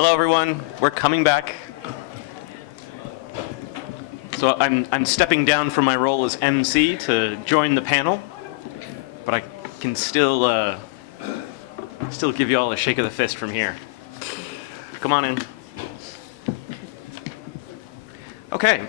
Hello, everyone. We're coming back. So I'm stepping down from my role as MC to join the panel, but I can still give you all a shake of the fist from here. Come on in. Okay.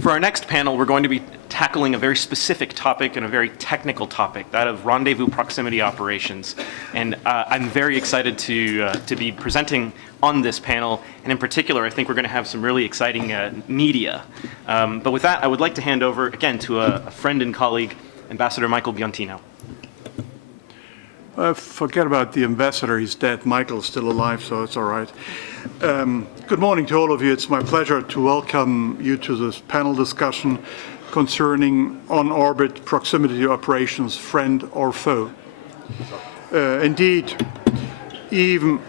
For our next panel, we're going to be tackling a very specific topic and a very technical topic, that of rendezvous proximity operations. And I'm very excited to be presenting on this panel. And in particular, I think we're going to have some really exciting media. But with that, I would like to hand over again to a friend and colleague, Ambassador Michael Biantino. Forget about the ambassador, he's dead. Michael's still alive, so it's all right. Good morning to all of you. It's my pleasure to welcome you to this panel discussion concerning on-orbit proximity operations, friend or foe. Indeed, even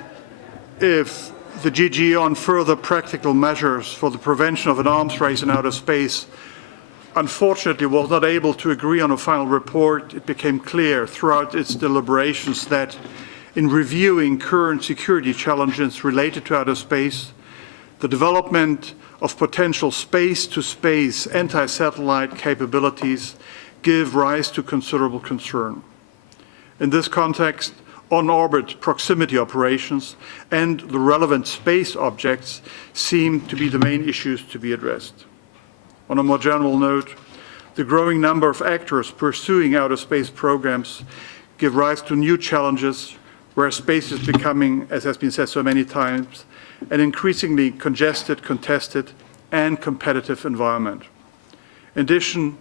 if the GG on further practical measures for the prevention of an arms race in outer space unfortunately was not able to agree on a final report, it became clear throughout its deliberations that in reviewing current security challenges related to outer space, the development of potential space-to-space anti-satellite capabilities give rise to considerable concern. In this context, on-orbit proximity operations and the relevant space objects seem to be the main issues to be addressed. On a more general note, the growing number of actors pursuing outer space programs give rise to new challenges where space is becoming, as has been said so many times, an increasingly congested, contested, and competitive environment. In addition,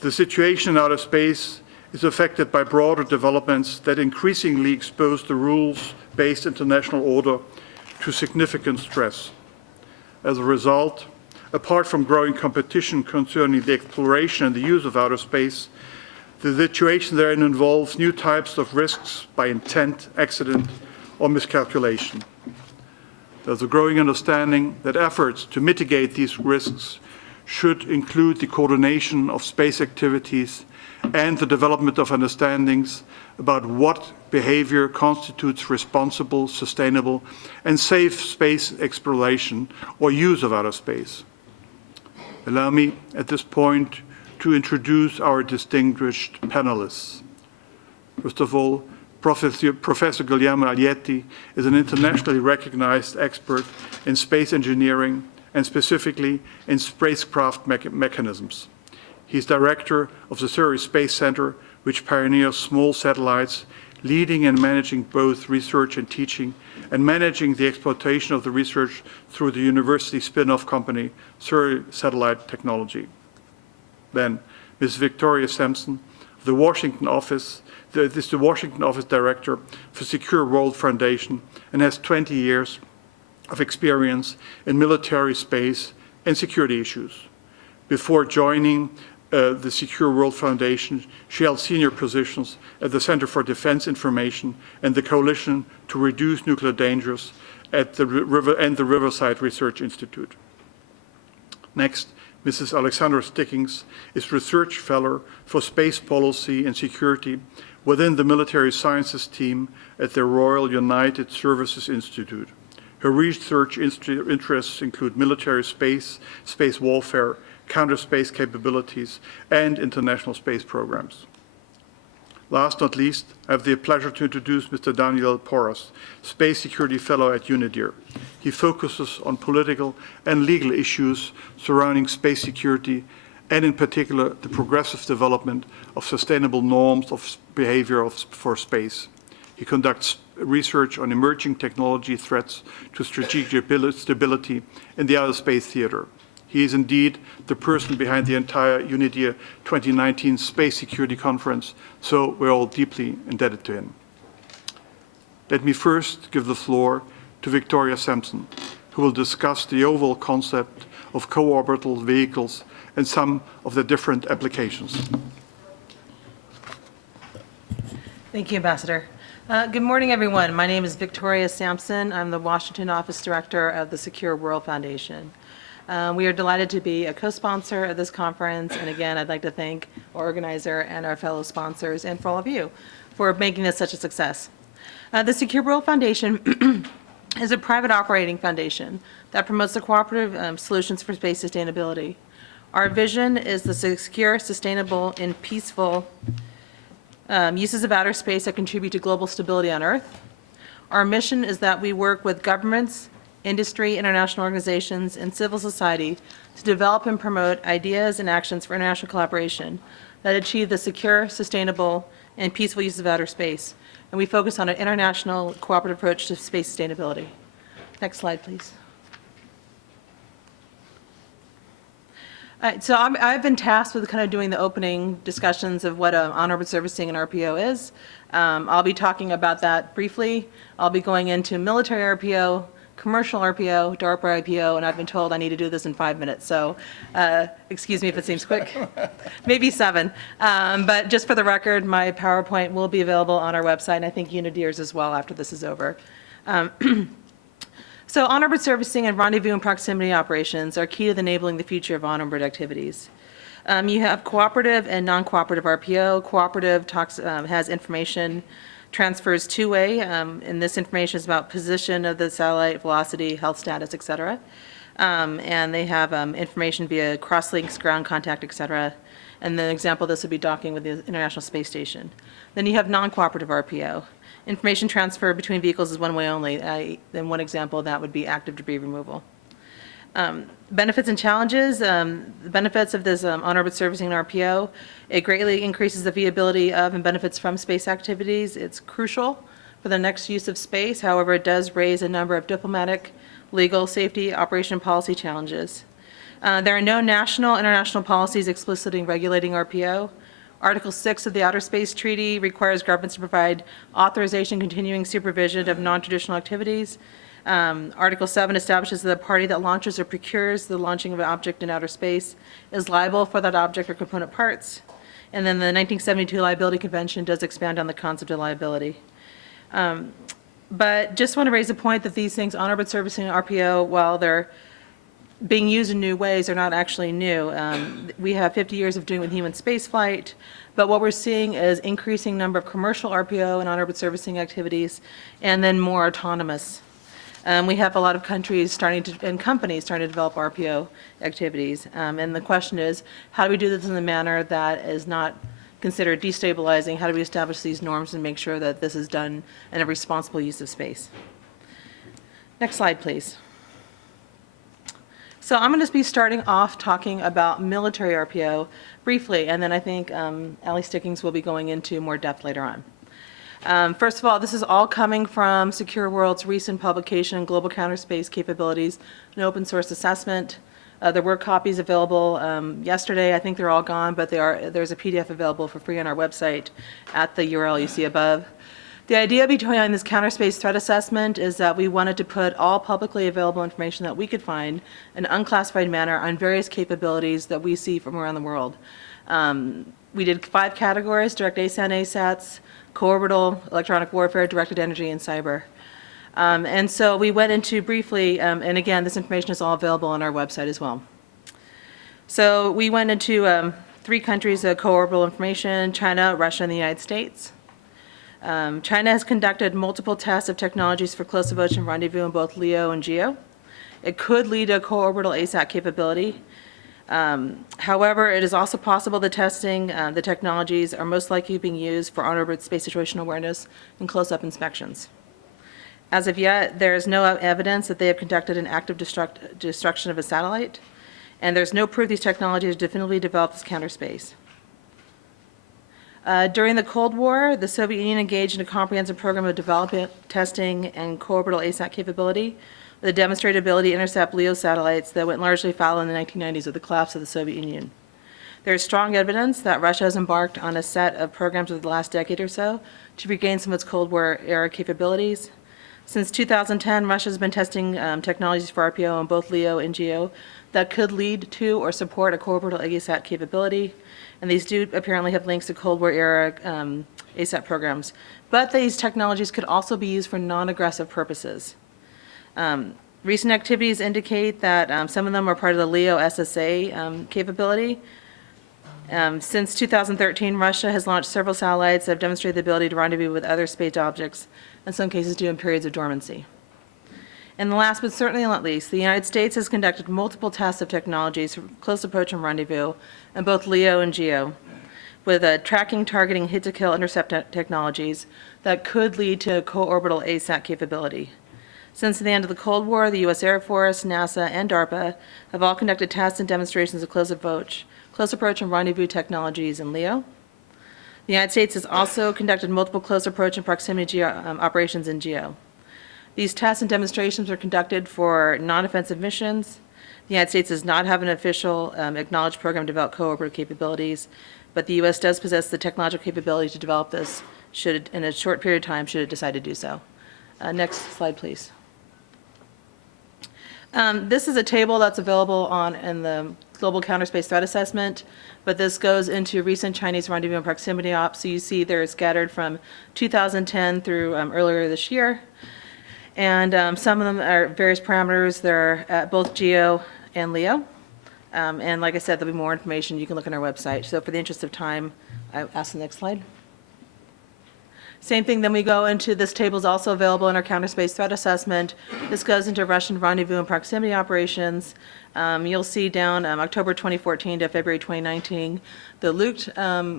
the situation in outer space is affected by broader developments that increasingly expose the rules-based international order to significant stress. As a result, apart from growing competition concerning the exploration and the use of outer space, the situation therein involves new types of risks by intent, accident, or miscalculation. There's a growing understanding that efforts to mitigate these risks should include the coordination of space activities and the development of understandings about what behavior constitutes responsible, sustainable, and safe space exploration or use of outer space. Allow me at this point to introduce our distinguished panelists. First of all, Professor Guglielmo Alietti is an internationally recognized expert in space engineering and specifically in spacecraft mechanisms. He's director of the Surrey Space Center, which pioneers small satellites, leading and managing both research and teaching, and managing the exploitation of the research through the university spin-off company, Surrey Satellite Technology. Then, Ms. Victoria Sampson, the Washington Office Director for Secure World Foundation and has 20 years of experience in military space and security issues. Before joining the Secure World Foundation, she held senior positions at the Center for Defense Information and the Coalition to Reduce Nuclear Dangers at the Riverside Research Institute. Next, Mrs. Alexandra Stickings is Research Fellow for Space Policy and Security within the Military Sciences team at the Royal United Services Institute. Her research interests include military space, space warfare, counter-space capabilities, and international space programs. Last but not least, I have the pleasure to introduce Mr. Daniel Porras, Space Security Fellow at UNIDIR. He focuses on political and legal issues surrounding space security, and in particular, the progressive development of sustainable norms of behavior for space. He conducts research on emerging technology threats to strategic stability in the outer space theater. He is indeed the person behind the entire UNIDIR 2019 Space Security Conference, so we're all deeply indebted to him. Let me first give the floor to Victoria Sampson, who will discuss the overall concept of co-orbital vehicles and some of the different applications. Thank you, Ambassador. Good morning, everyone. My name is Victoria Sampson. I'm the Washington Office Director of the Secure World Foundation. We are delighted to be a co-sponsor of this conference, and again, I'd like to thank our organizer and our fellow sponsors, and for all of you for making this such a success. The Secure World Foundation is a private operating foundation that promotes the cooperative solutions for space sustainability. Our vision is the secure, sustainable, and peaceful uses of outer space that contribute to global stability on Earth. Our mission is that we work with governments, industry, international organizations, and civil society to develop and promote ideas and actions for international collaboration that achieve the secure, sustainable, and peaceful use of outer space. And we focus on an international cooperative approach to space sustainability. Next slide, please. All right, so I've been tasked with kind of doing the opening discussions of what on-orbit servicing and RPO is. I'll be talking about that briefly. I'll be going into military RPO, commercial RPO, DARPA RPO, and I've been told I need to do this in 5 minutes. So excuse me if it seems quick, maybe 7. But just for the record, my PowerPoint will be available on our website, and I think UNIDIR's as well after this is over. So on-orbit servicing and rendezvous and proximity operations are key to enabling the future of on-orbit activities. You have cooperative and non-cooperative RPO. Cooperative has information transfers two-way, and this information is about position of the satellite, velocity, health status, et cetera. And they have information via cross-links, ground contact, et cetera. And the example of this would be docking with the International Space Station. Then you have non-cooperative RPO. Information transfer between vehicles is one way only. Then one example of that would be active debris removal. Benefits and challenges. The benefits of this on-orbit servicing and RPO, it greatly increases the viability of and benefits from space activities. It's crucial for the next use of space. However, it does raise a number of diplomatic, legal, safety, operation, policy challenges. There are no national, international policies explicitly regulating RPO. Article 6 of the Outer Space Treaty requires governments to provide authorization, continuing supervision of non-traditional activities. Article 7 establishes that the party that launches or procures the launching of an object in outer space is liable for that object or component parts. And then the 1972 Liability Convention does expand on the concept of liability. But just want to raise a point that these things, on-orbit servicing and RPO, while they're being used in new ways, are not actually new. We have 50 years of doing with human spaceflight, but what we're seeing is increasing number of commercial RPO and on-orbit servicing activities, and then more autonomous. We have a lot of countries and companies starting to develop RPO activities. And the question is, how do we do this in a manner that is not considered destabilizing? How do we establish these norms and make sure that this is done in a responsible use of space? Next slide, please. So I'm going to be starting off talking about military RPO briefly, and then I think Allie Stickings will be going into more depth later on. First of all, this is all coming from Secure World's recent publication, Global Counter Space Capabilities, an open source assessment. There were copies available yesterday. I think they're all gone, but there's a PDF available for free on our website at the URL you see above. The idea behind this counter space threat assessment is that we wanted to put all publicly available information that we could find in an unclassified manner on various capabilities that we see from around the world. We did 5 categories: direct ASAT, ASATs, co-orbital, electronic warfare, directed energy, and cyber. And so we went into briefly, and again, this information is all available on our website as well. So we went into 3 countries of co-orbital information: China, Russia, and the United States. China has conducted multiple tests of technologies for close approach and rendezvous in both LEO and GEO. It could lead to a co-orbital ASAT capability. However, it is also possible the technologies are most likely being used for on-orbit space situational awareness and close-up inspections. As of yet, there is no evidence that they have conducted an active destruction of a satellite, and there's no proof these technologies definitively developed as counter space. During the Cold War, the Soviet Union engaged in a comprehensive program of development, testing, and co-orbital ASAT capability with a demonstrated ability to intercept LEO satellites that went largely foul in the 1990s with the collapse of the Soviet Union. There is strong evidence that Russia has embarked on a set of programs over the last decade or so to regain some of its Cold War era capabilities. Since 2010, Russia has been testing technologies for RPO in both LEO and GEO that could lead to or support a co-orbital ASAT capability. And these do apparently have links to Cold War era ASAT programs. But these technologies could also be used for non-aggressive purposes. Recent activities indicate that some of them are part of the LEO SSA capability. Since 2013, Russia has launched several satellites that have demonstrated the ability to rendezvous with other space objects, in some cases during periods of dormancy. And last but certainly not least, the United States has conducted multiple tests of technologies for close approach and rendezvous in both LEO and GEO, with tracking, targeting, hit-to-kill intercept technologies that could lead to co-orbital ASAT capability. Since the end of the Cold War, the U.S. Air Force, NASA, and DARPA have all conducted tests and demonstrations of close approach and rendezvous technologies in LEO. The United States has also conducted multiple close approach and proximity operations in GEO. These tests and demonstrations were conducted for non-offensive missions. The United States does not have an official acknowledged program to develop co-orbital capabilities, but the U.S. does possess the technological capability to develop this in a short period of time should it decide to do so. Next slide, please. This is a table that's available in the Global Counterspace Threat Assessment, but this goes into recent Chinese rendezvous and proximity ops. So you see they're scattered from 2010 through earlier this year. And some of them are various parameters. They're at both GEO and LEO. And like I said, there'll be more information. You can look on our website. So for the interest of time, I ask the next slide. Same thing, then we go into, this table is also available in our counterspace threat assessment. This goes into Russian rendezvous and proximity operations. You'll see down October 2014 to February 2019, the Lucht,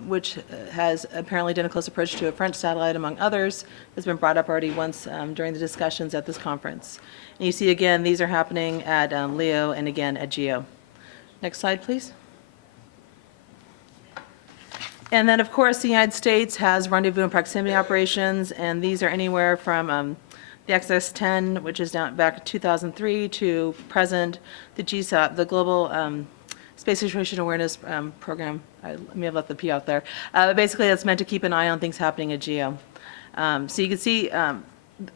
which has apparently done a close approach to a French satellite, among others, has been brought up already once during the discussions at this conference. And you see again, these are happening at LEO and again at GEO. Next slide, please. And then, of course, the United States has rendezvous and proximity operations, and these are anywhere from the XS-10, which is down back in 2003, to present, the GSAP, the Global Space Situation Awareness Program. I may have left the P out there. Basically, that's meant to keep an eye on things happening at GEO. So you can see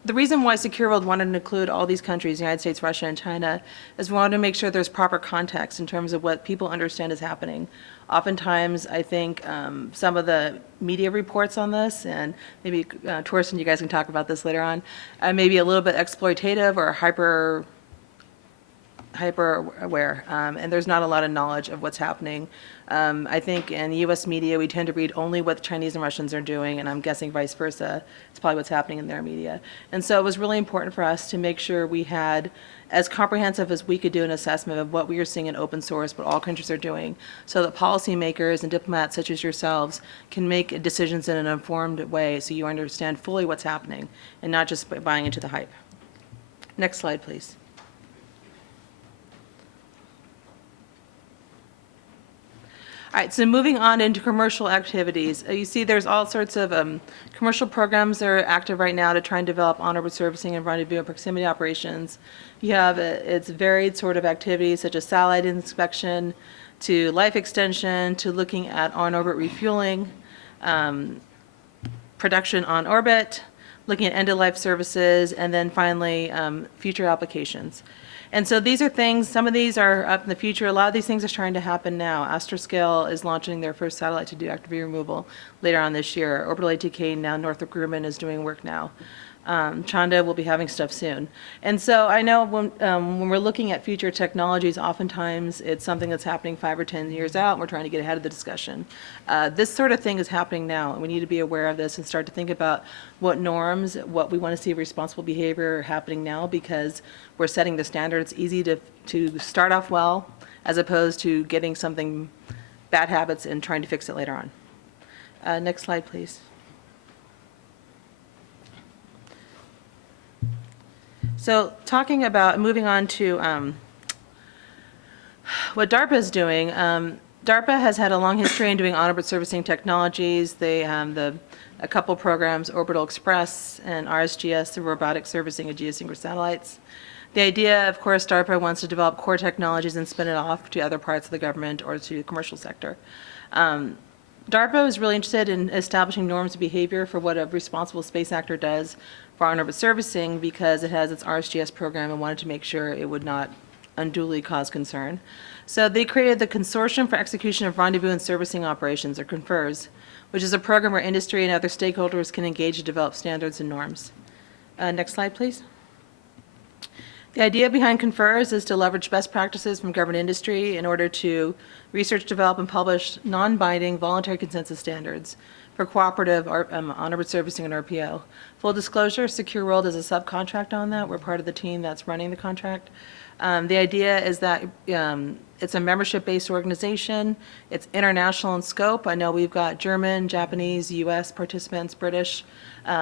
the reason why Secure World wanted to include all these countries, the United States, Russia, and China, is we wanted to make sure there's proper context in terms of what people understand is happening. Oftentimes, I think some of the media reports on this, and maybe Torsten, you guys can talk about this later on, may be a little bit exploitative or hyper aware, and there's not a lot of knowledge of what's happening. I think in U.S. media, we tend to read only what the Chinese and Russians are doing, and I'm guessing vice versa. It's probably what's happening in their media. And so it was really important for us to make sure we had as comprehensive as we could do an assessment of what we are seeing in open source, what all countries are doing, so that policymakers and diplomats such as yourselves can make decisions in an informed way so you understand fully what's happening and not just buying into the hype. Next slide, please. All right, so moving on into commercial activities. You see there's all sorts of commercial programs that are active right now to try and develop on-orbit servicing and rendezvous and proximity operations. You have it's varied sort of activities such as satellite inspection, to life extension, to looking at on-orbit refueling, production on orbit, looking at end-of-life services, and then finally future applications. And so these are things, some of these are up in the future. A lot of these things are trying to happen now. Astroscale is launching their first satellite to do active removal later on this year. Orbital ATK, now Northrop Grumman, is doing work now. Chanda will be having stuff soon. And so I know when we're looking at future technologies, oftentimes it's something that's happening 5 or 10 years out, and we're trying to get ahead of the discussion. This sort of thing is happening now, and we need to be aware of this and start to think about what norms, what we want to see responsible behavior happening now, because we're setting the standard. It's easy to start off well, as opposed to getting something, bad habits, and trying to fix it later on. Next slide, please. So talking about, moving on to what DARPA is doing, DARPA has had a long history in doing on-orbit servicing technologies. They have a couple programs, Orbital Express and RSGS, the robotic servicing of geosynchronous satellites. The idea, of course, DARPA wants to develop core technologies and spin it off to other parts of the government or to the commercial sector. DARPA is really interested in establishing norms of behavior for what a responsible space actor does for on-orbit servicing, because it has its RSGS program and wanted to make sure it would not unduly cause concern. So they created the Consortium for Execution of Rendezvous and Servicing Operations, or CONFERS, which is a program where industry and other stakeholders can engage to develop standards and norms. Next slide, please. The idea behind CONFERS is to leverage best practices from government industry in order to research, develop, and publish non-binding voluntary consensus standards for cooperative on-orbit servicing and RPO. Full disclosure, Secure World is a subcontract on that. We're part of the team that's running the contract. The idea is that it's a membership-based organization. It's international in scope. I know we've got German, Japanese, U.S. participants, British.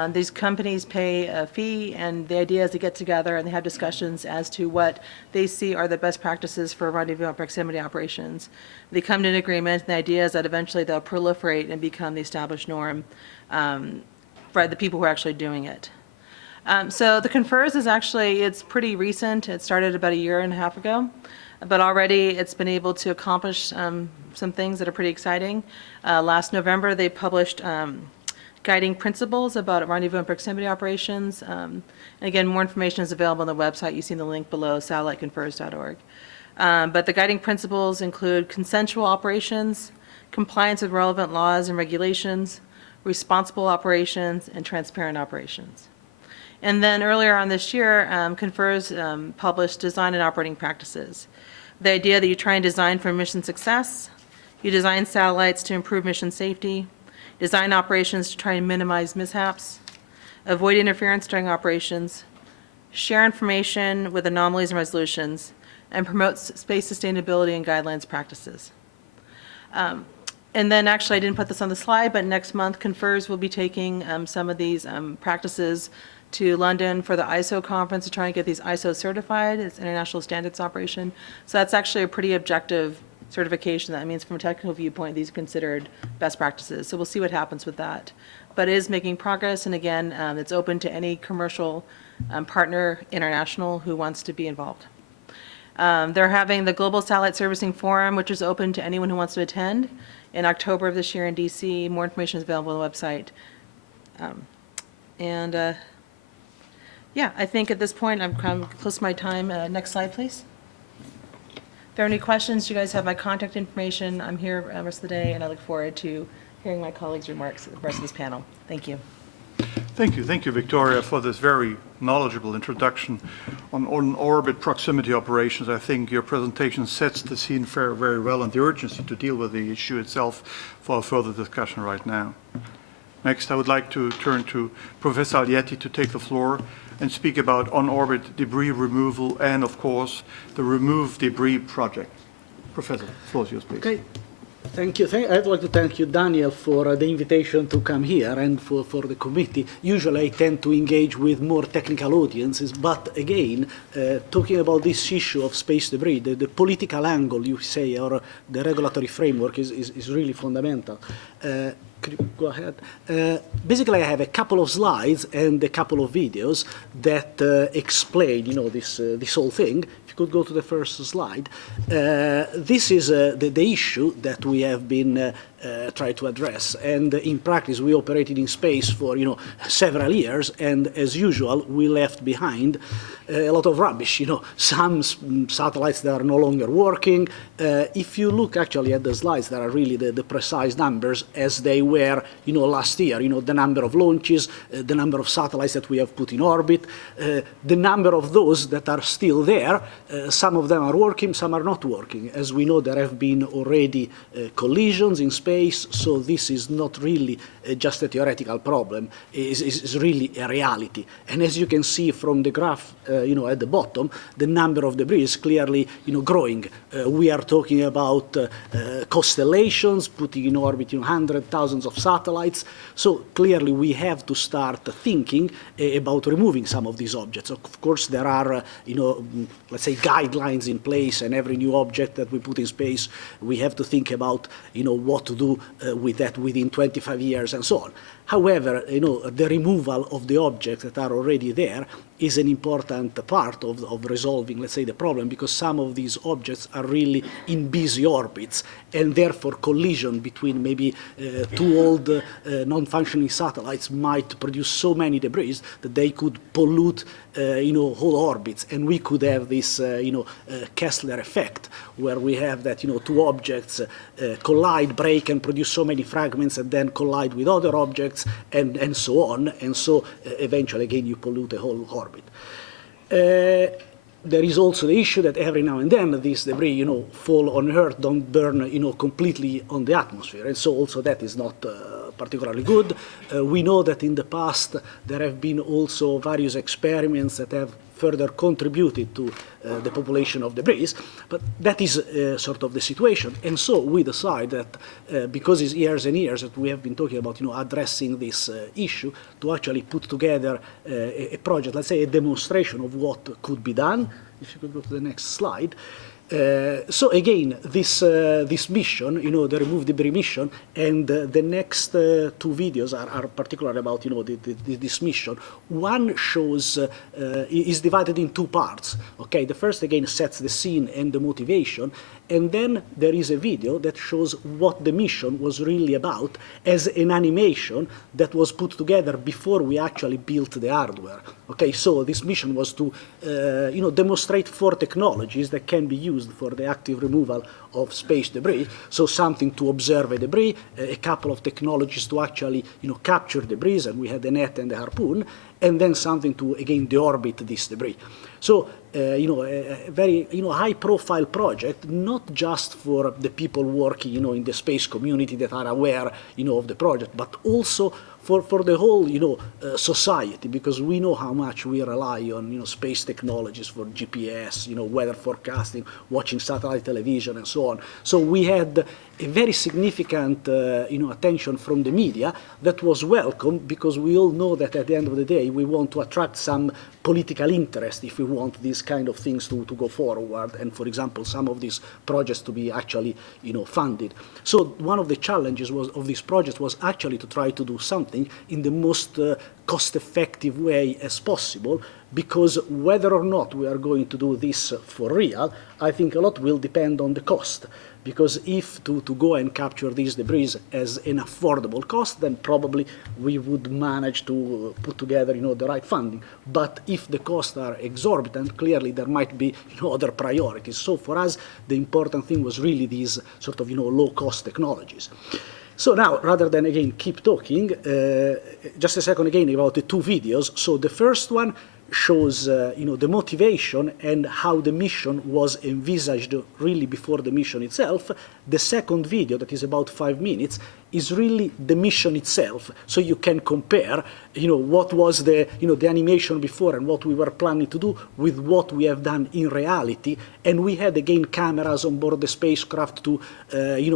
These companies pay a fee, and the idea is to get together and they have discussions as to what they see are the best practices for rendezvous and proximity operations. They come to an agreement, and the idea is that eventually they'll proliferate and become the established norm for the people who are actually doing it. So the confers is actually, it's pretty recent. It started about a year and a half ago, but already it's been able to accomplish some things that are pretty exciting. Last November, they published guiding principles about rendezvous and proximity operations. And again, more information is available on the website. You see the link below, satelliteconfers.org. But the guiding principles include consensual operations, compliance with relevant laws and regulations, responsible operations, and transparent operations. And then earlier on this year, Confers published design and operating practices. The idea that you try and design for mission success, you design satellites to improve mission safety, design operations to try and minimize mishaps, avoid interference during operations, share information with anomalies and resolutions, and promote space sustainability and guidelines practices. And then actually, I didn't put this on the slide, but next month, Confers will be taking some of these practices to London for the ISO conference to try and get these ISO certified. It's International Standards Operation. So that's actually a pretty objective certification. That means from a technical viewpoint, these are considered best practices. So we'll see what happens with that. But it is making progress, and again, it's open to any commercial partner international who wants to be involved. They're having the Global Satellite Servicing Forum, which is open to anyone who wants to attend in October of this year in DC. More information is available on the website. Yeah, I think at this point, I'm close to my time. Next slide, please. If there are any questions, you guys have my contact information. I'm here the rest of the day, and I look forward to hearing my colleagues' remarks at the rest of this panel. Thank you. Thank you, Victoria, for this very knowledgeable introduction on on-orbit proximity operations. I think your presentation sets the scene very, very well and the urgency to deal with the issue itself for further discussion right now. Next, I would like to turn to Professor Alietti to take the floor and speak about on-orbit debris removal and, of course, the Remove Debris project. Professor, the floor is yours, please. Okay. Thank you. I'd like to thank you, Daniel, for the invitation to come here and for the committee. Usually I tend to engage with more technical audiences, but again, talking about this issue of space debris, the political angle, you say, or the regulatory framework is really fundamental. Could you go ahead? Basically, I have a couple of slides and a couple of videos that explain, this whole thing. If you could go to the first slide. This is the issue that we have been trying to address. And in practice, we operated in space for, several years. And as usual, we left behind a lot of rubbish. Some satellites that are no longer working. If you look actually at the slides, that are really the precise numbers as they were, last year. The number of launches, the number of satellites that we have put in orbit, the number of those that are still there. Some of them are working, some are not working. As we know, there have been already collisions in space, so this is not really just a theoretical problem. It's really a reality. And as you can see from the graph, at the bottom, the number of debris is clearly, growing. We are talking about constellations, putting in orbit, hundreds, thousands of satellites. So clearly, we have to start thinking about removing some of these objects. Of course, there are, let's say, guidelines in place, and every new object that we put in space, we have to think about, what to do with that within 25 years and so on. However, the removal of the objects that are already there is an important part of resolving, let's say, the problem, because some of these objects are really in busy orbits, and therefore collision between maybe two old non-functioning satellites might produce so many debris that they could pollute whole orbits, and we could have this Kessler effect, where we have that two objects collide, break, and produce so many fragments, and then collide with other objects, and so on, and so eventually again you pollute the whole orbit. There is also the issue that every now and then these debris, fall on Earth, don't burn, completely on the atmosphere, and so also that is not particularly good. We know that in the past there have been also various experiments that have further contributed to the population of debris, but that is sort of the situation. And so we decide that because it's years and years that we have been talking about, addressing this issue, to actually put together a project, let's say a demonstration of what could be done. If you could go to the next slide. So again, this mission, the remove debris mission, and the next two videos are particularly about, this mission. One shows, is divided in two parts, okay? The first, again, sets the scene and the motivation, and then there is a video that shows what the mission was really about as an animation that was put together before we actually built the hardware. Okay, so this mission was to demonstrate 4 technologies that can be used for the active removal of space debris. So something to observe a debris, a couple of technologies to actually capture debris, and we had the net and the harpoon, and then something to, again, deorbit this debris. So, a very, high-profile project, not just for the people working, in the space community that are aware, of the project, but also for the whole, society, because we know how much we rely on, space technologies for GPS, weather forecasting, watching satellite television, and so on. So we had a very significant, attention from the media that was welcome, because we all know that at the end of the day, we want to attract some political interest if we want these kind of things to go forward, and, for example, some of these projects to be actually, funded. So one of the challenges of this project was actually to try to do something in the most cost-effective way as possible, because whether or not we are going to do this for real, I think a lot will depend on the cost. Because if to go and capture these debris as an affordable cost, then probably we would manage to put together, the right funding. But if the costs are exorbitant, clearly there might be, other priorities. So for us, the important thing was really these sort of, low-cost technologies. So now, rather than, again, keep talking, just a second again about the two videos. So the first one shows, the motivation and how the mission was envisaged really before the mission itself. The second video, that is about 5 minutes, is really the mission itself. So you can compare, what was the animation before and what we were planning to do with what we have done in reality. And we had, again, cameras on board the spacecraft to,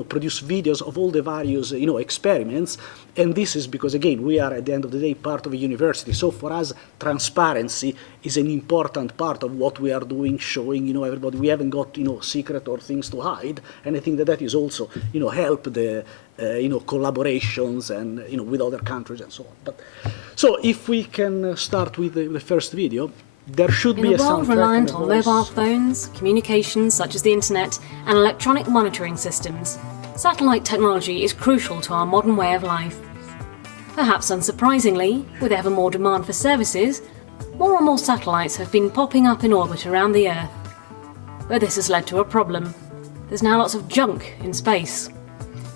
produce videos of all the various, experiments. And this is because, again, we are, at the end of the day, part of a university. So for us, transparency is an important part of what we are doing, showing, everybody. We haven't got, secret or things to hide. And I think that is also, help the, collaborations and, with other countries and so on. But, so if we can start with the first video, there should be a soundtrack. In a world reliant on mobile phones, communications such as the internet, and electronic monitoring systems, satellite technology is crucial to our modern way of life. Perhaps unsurprisingly, with ever more demand for services, more and more satellites have been popping up in orbit around the Earth. But this has led to a problem. There's now lots of junk in space.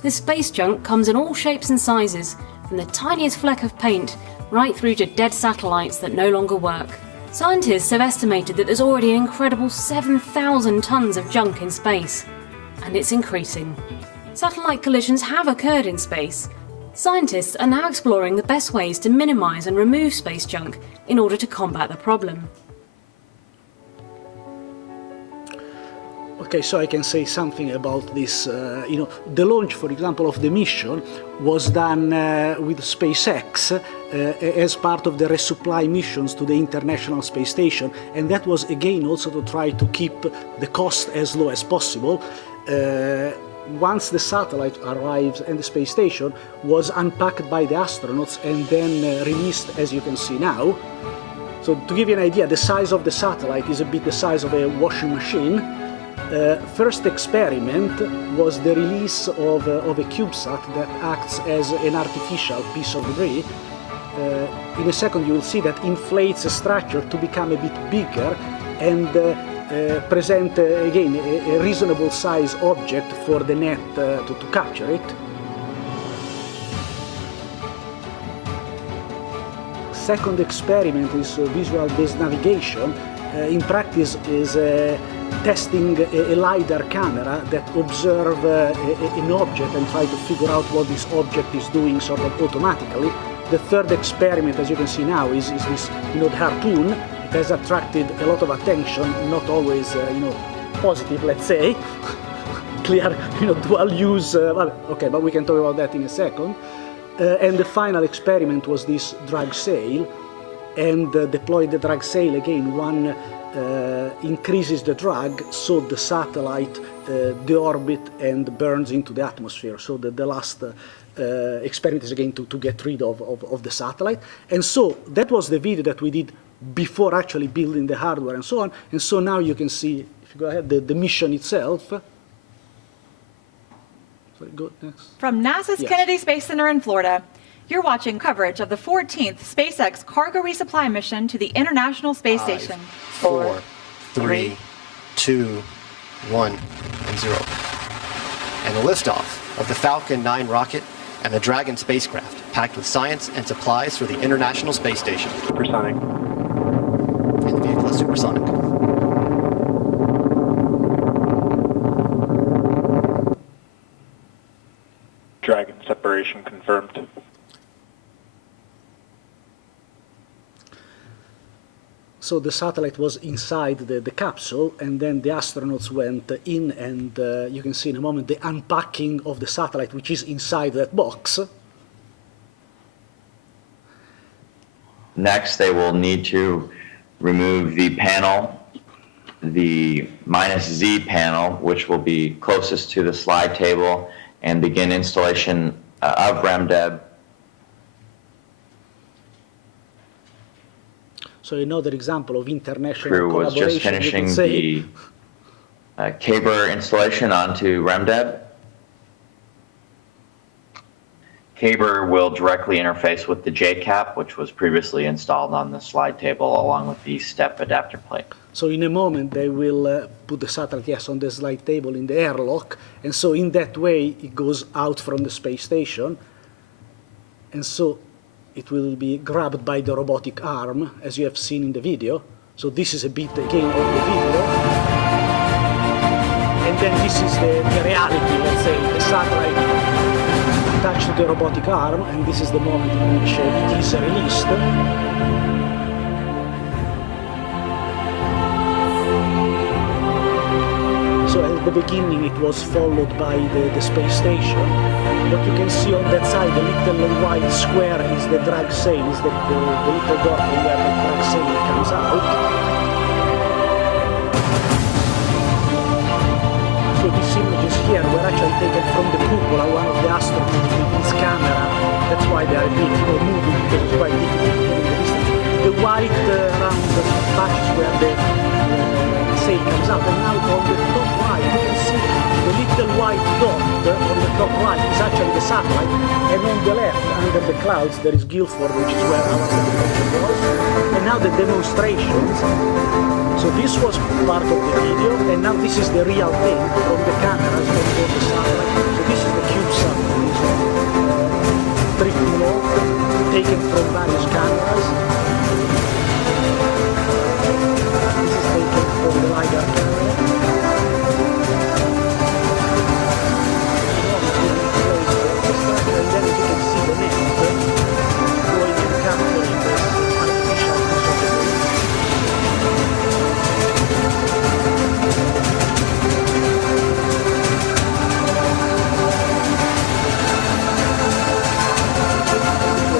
This space junk comes in all shapes and sizes, from the tiniest fleck of paint right through to dead satellites that no longer work. Scientists have estimated that there's already an incredible 7,000 tons of junk in space, and it's increasing. Satellite collisions have occurred in space. Scientists are now exploring the best ways to minimize and remove space junk in order to combat the problem. Okay, so I can say something about this. The launch, for example, of the mission was done with SpaceX as part of the resupply missions to the International Space Station, and that was, again, also to try to keep the cost as low as possible. Once the satellite arrives and the space station was unpacked by the astronauts and then released, as you can see now. So to give you an idea, the size of the satellite is a bit the size of a washing machine. First experiment was the release of a CubeSat that acts as an artificial piece of debris. In a second you will see that inflates a structure to become a bit bigger and present, again, a reasonable size object for the net to capture it. Second experiment is visual-based navigation. in practice is testing a LiDAR camera that observe an object and try to figure out what this object is doing sort of automatically. The third experiment, as you can see now, is this the harpoon. It has attracted a lot of attention, not always positive, let's say. Clear, dual use. Well, okay, but we can talk about that in a second. And the final experiment was this drag sail, and deploy the drag sail again. One increases the drag, so the satellite deorbit and burns into the atmosphere. So the last experiment is again to get rid of the satellite. And so that was the video that we did before actually building the hardware and so on. And so now you can see, if you go ahead, the mission itself. Sorry, go next. From NASA's Yes. Kennedy Space Center in Florida, you're watching coverage of the 14th SpaceX cargo resupply mission to the International Space Station. 4, 3, 2, 1, and 0. And the liftoff of the Falcon 9 rocket and the Dragon spacecraft, packed with science and supplies for the International Space Station. Supersonic. And the vehicle is supersonic. Dragon separation confirmed. So the satellite was inside the capsule, and then the astronauts went in, and you can see in a moment the unpacking of the satellite, which is inside that box. Next, they will need to remove the panel, the -Z panel, which will be closest to the slide table, and begin installation of REMDEB. So another example of international Crew was collaboration. just finishing the Caber installation onto REMDEB. Caber will directly interface with the JCAP, which was previously installed on the slide table, along with the step adapter plate. So in a moment they will put the satellite, yes, on the slide table in the airlock, and so in that way it goes out from the space station, and so it will be grabbed by the robotic arm, as you have seen in the video. So this is a bit again of the video, and then this is the reality. Let's say the satellite attached to the robotic arm, and this is the moment in which it is released. So at the beginning it was followed by the space station. What you can see on that side, the little white square is the drag sail, is the little dot from where the drag sail comes out. So these images here were actually taken from the cupola, one of the astronauts with his camera. That's why they are a bit moving, because it's quite difficult to get in the distance. The white round patches where the sail comes up, and now on the top right you can see the little white dot on the top right is actually the satellite, and on the left under the clouds there is Guilford, which is where our helicopter was. And now the demonstrations. So this was part of the video, and now this is the real thing from the cameras on board the satellite. So this is the CubeSat, triple log taken from various cameras. This is taken from the LiDAR camera. And then you can see the net going and capturing this artificial visibility.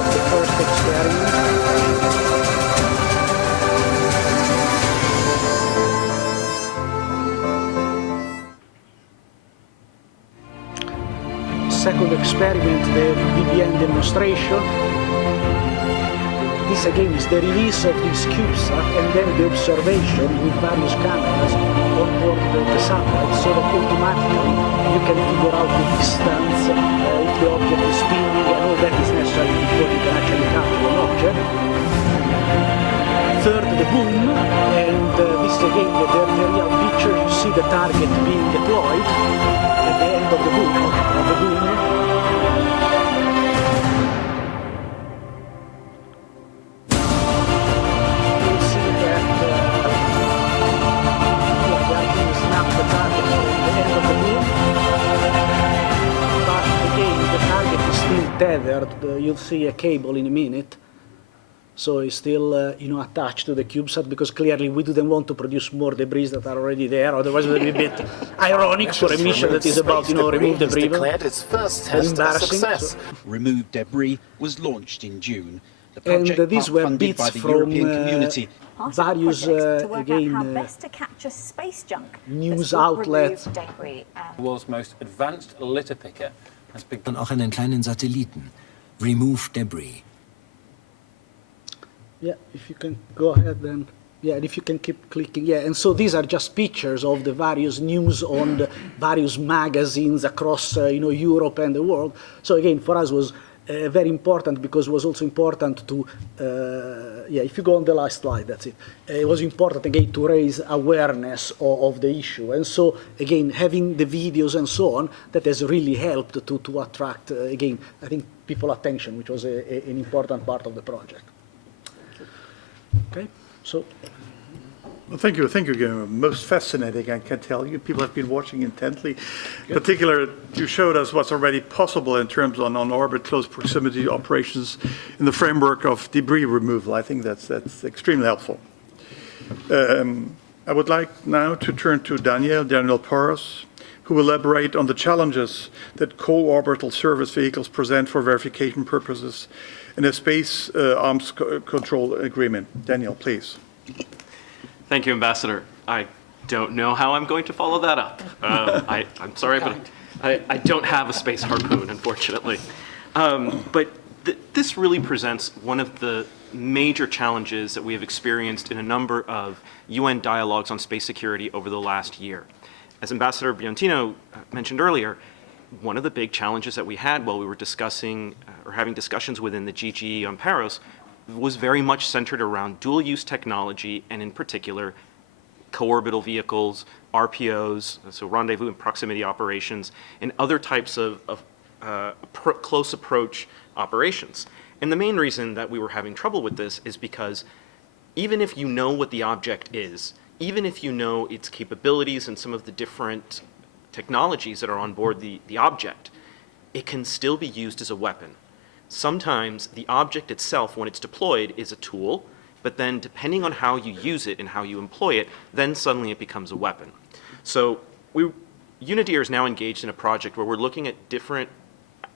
The first experiment. Second experiment, the BBN demonstration. This again is the release of this CubeSat and then the observation with various cameras on board the satellite, so that automatically you can figure out the distance, if the object is spinning, and all that is necessary before you can actually capture an object. Third, the boom, and this is again the real picture. You see the target being deployed at the end of the boom. You see that you'll see a cable in a minute. So it's still, attached to the CubeSat because clearly we didn't want to produce more debris that are already there. Otherwise, it would be a bit ironic for a mission that is about, remove debris. Declared its first Very test a embarrassing. success. Remove Debris was launched in June. The And project, these part were funded by bits the from European Community, various, to work out how again, best to capture space junk. news that's not outlets. removed debris. The world's most advanced litter picker has begun. Und auch einen kleinen Satelliten. Remove Debris. Yeah, if you can go ahead then. Yeah, and if you can keep clicking. Yeah, and so these are just pictures of the various news on the various magazines across, Europe and the world. So again, for us was very important because it was also important to, if you go on the last slide, that's it. It was important again to raise awareness of the issue. And so again, having the videos and so on, that has really helped to attract, again, I think people attention, which was an important part of the project. Okay, so. Well, thank you, Guillermo. Most fascinating, I can tell you. People have been watching intently. In particular, you showed us what's already possible in terms of on-orbit close proximity operations in the framework of debris removal. I think that's extremely helpful. I would like now to turn to Daniel Porras, who will elaborate on the challenges that co-orbital service vehicles present for verification purposes in a space arms control agreement. Daniel, please. Thank you, Ambassador. I don't know how I'm going to follow that up. I'm sorry, but I don't have a space harpoon, unfortunately. But this really presents one of the major challenges that we have experienced in a number of UN dialogues on space security over the last year. As Ambassador Biantino mentioned earlier, one of the big challenges that we had while we were discussing or having discussions within the GGE on Paros was very much centered around dual-use technology, and in particular, co-orbital vehicles, RPOs, so rendezvous and proximity operations, and other types of close approach operations. And the main reason that we were having trouble with this is because even if you know what the object is, even if you know its capabilities and some of the different technologies that are on board the object, it can still be used as a weapon. Sometimes the object itself, when it's deployed, is a tool, but then depending on how you use it and how you employ it, then suddenly it becomes a weapon. So UNIDIR is now engaged in a project where we're looking at different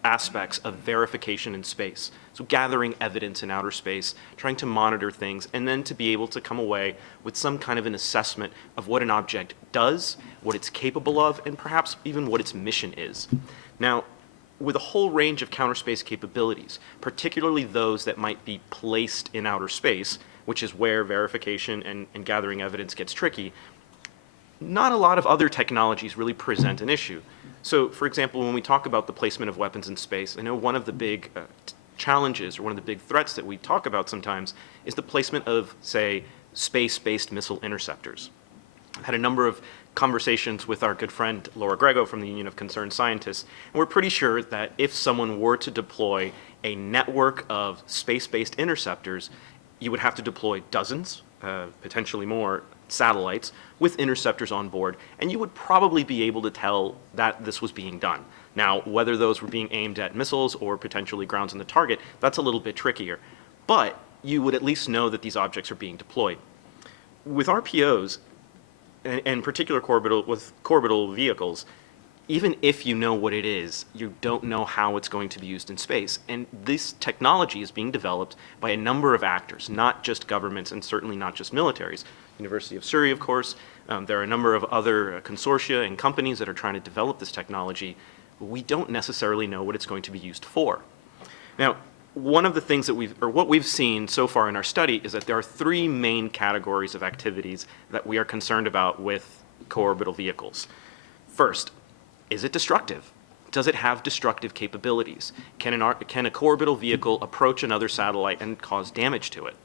aspects of verification in space. So gathering evidence in outer space, trying to monitor things, and then to be able to come away with some kind of an assessment of what an object does, what it's capable of, and perhaps even what its mission is. Now, with a whole range of counter space capabilities, particularly those that might be placed in outer space, which is where verification and gathering evidence gets tricky, not a lot of other technologies really present an issue. So, for example, when we talk about the placement of weapons in space, I know one of the big challenges or one of the big threats that we talk about sometimes is the placement of, say, space-based missile interceptors. I've had a number of conversations with our good friend Laura Grego from the Union of Concerned Scientists, and we're pretty sure that if someone were to deploy a network of space-based interceptors, you would have to deploy dozens, potentially more, satellites with interceptors on board, and you would probably be able to tell that this was being done. Now, whether those were being aimed at missiles or potentially grounds on the target, that's a little bit trickier. But you would at least know that these objects are being deployed. With RPOs, and particular co-orbital vehicles, even if you know what it is, you don't know how it's going to be used in space. And this technology is being developed by a number of actors, not just governments and certainly not just militaries. University of Surrey, of course. There are a number of other consortia and companies that are trying to develop this technology. We don't necessarily know what it's going to be used for. Now, one of the things that what we've seen so far in our study is that there are three main categories of activities that we are concerned about with co-orbital vehicles. First, is it destructive? Does it have destructive capabilities? Can a co-orbital vehicle approach another satellite and cause damage to it?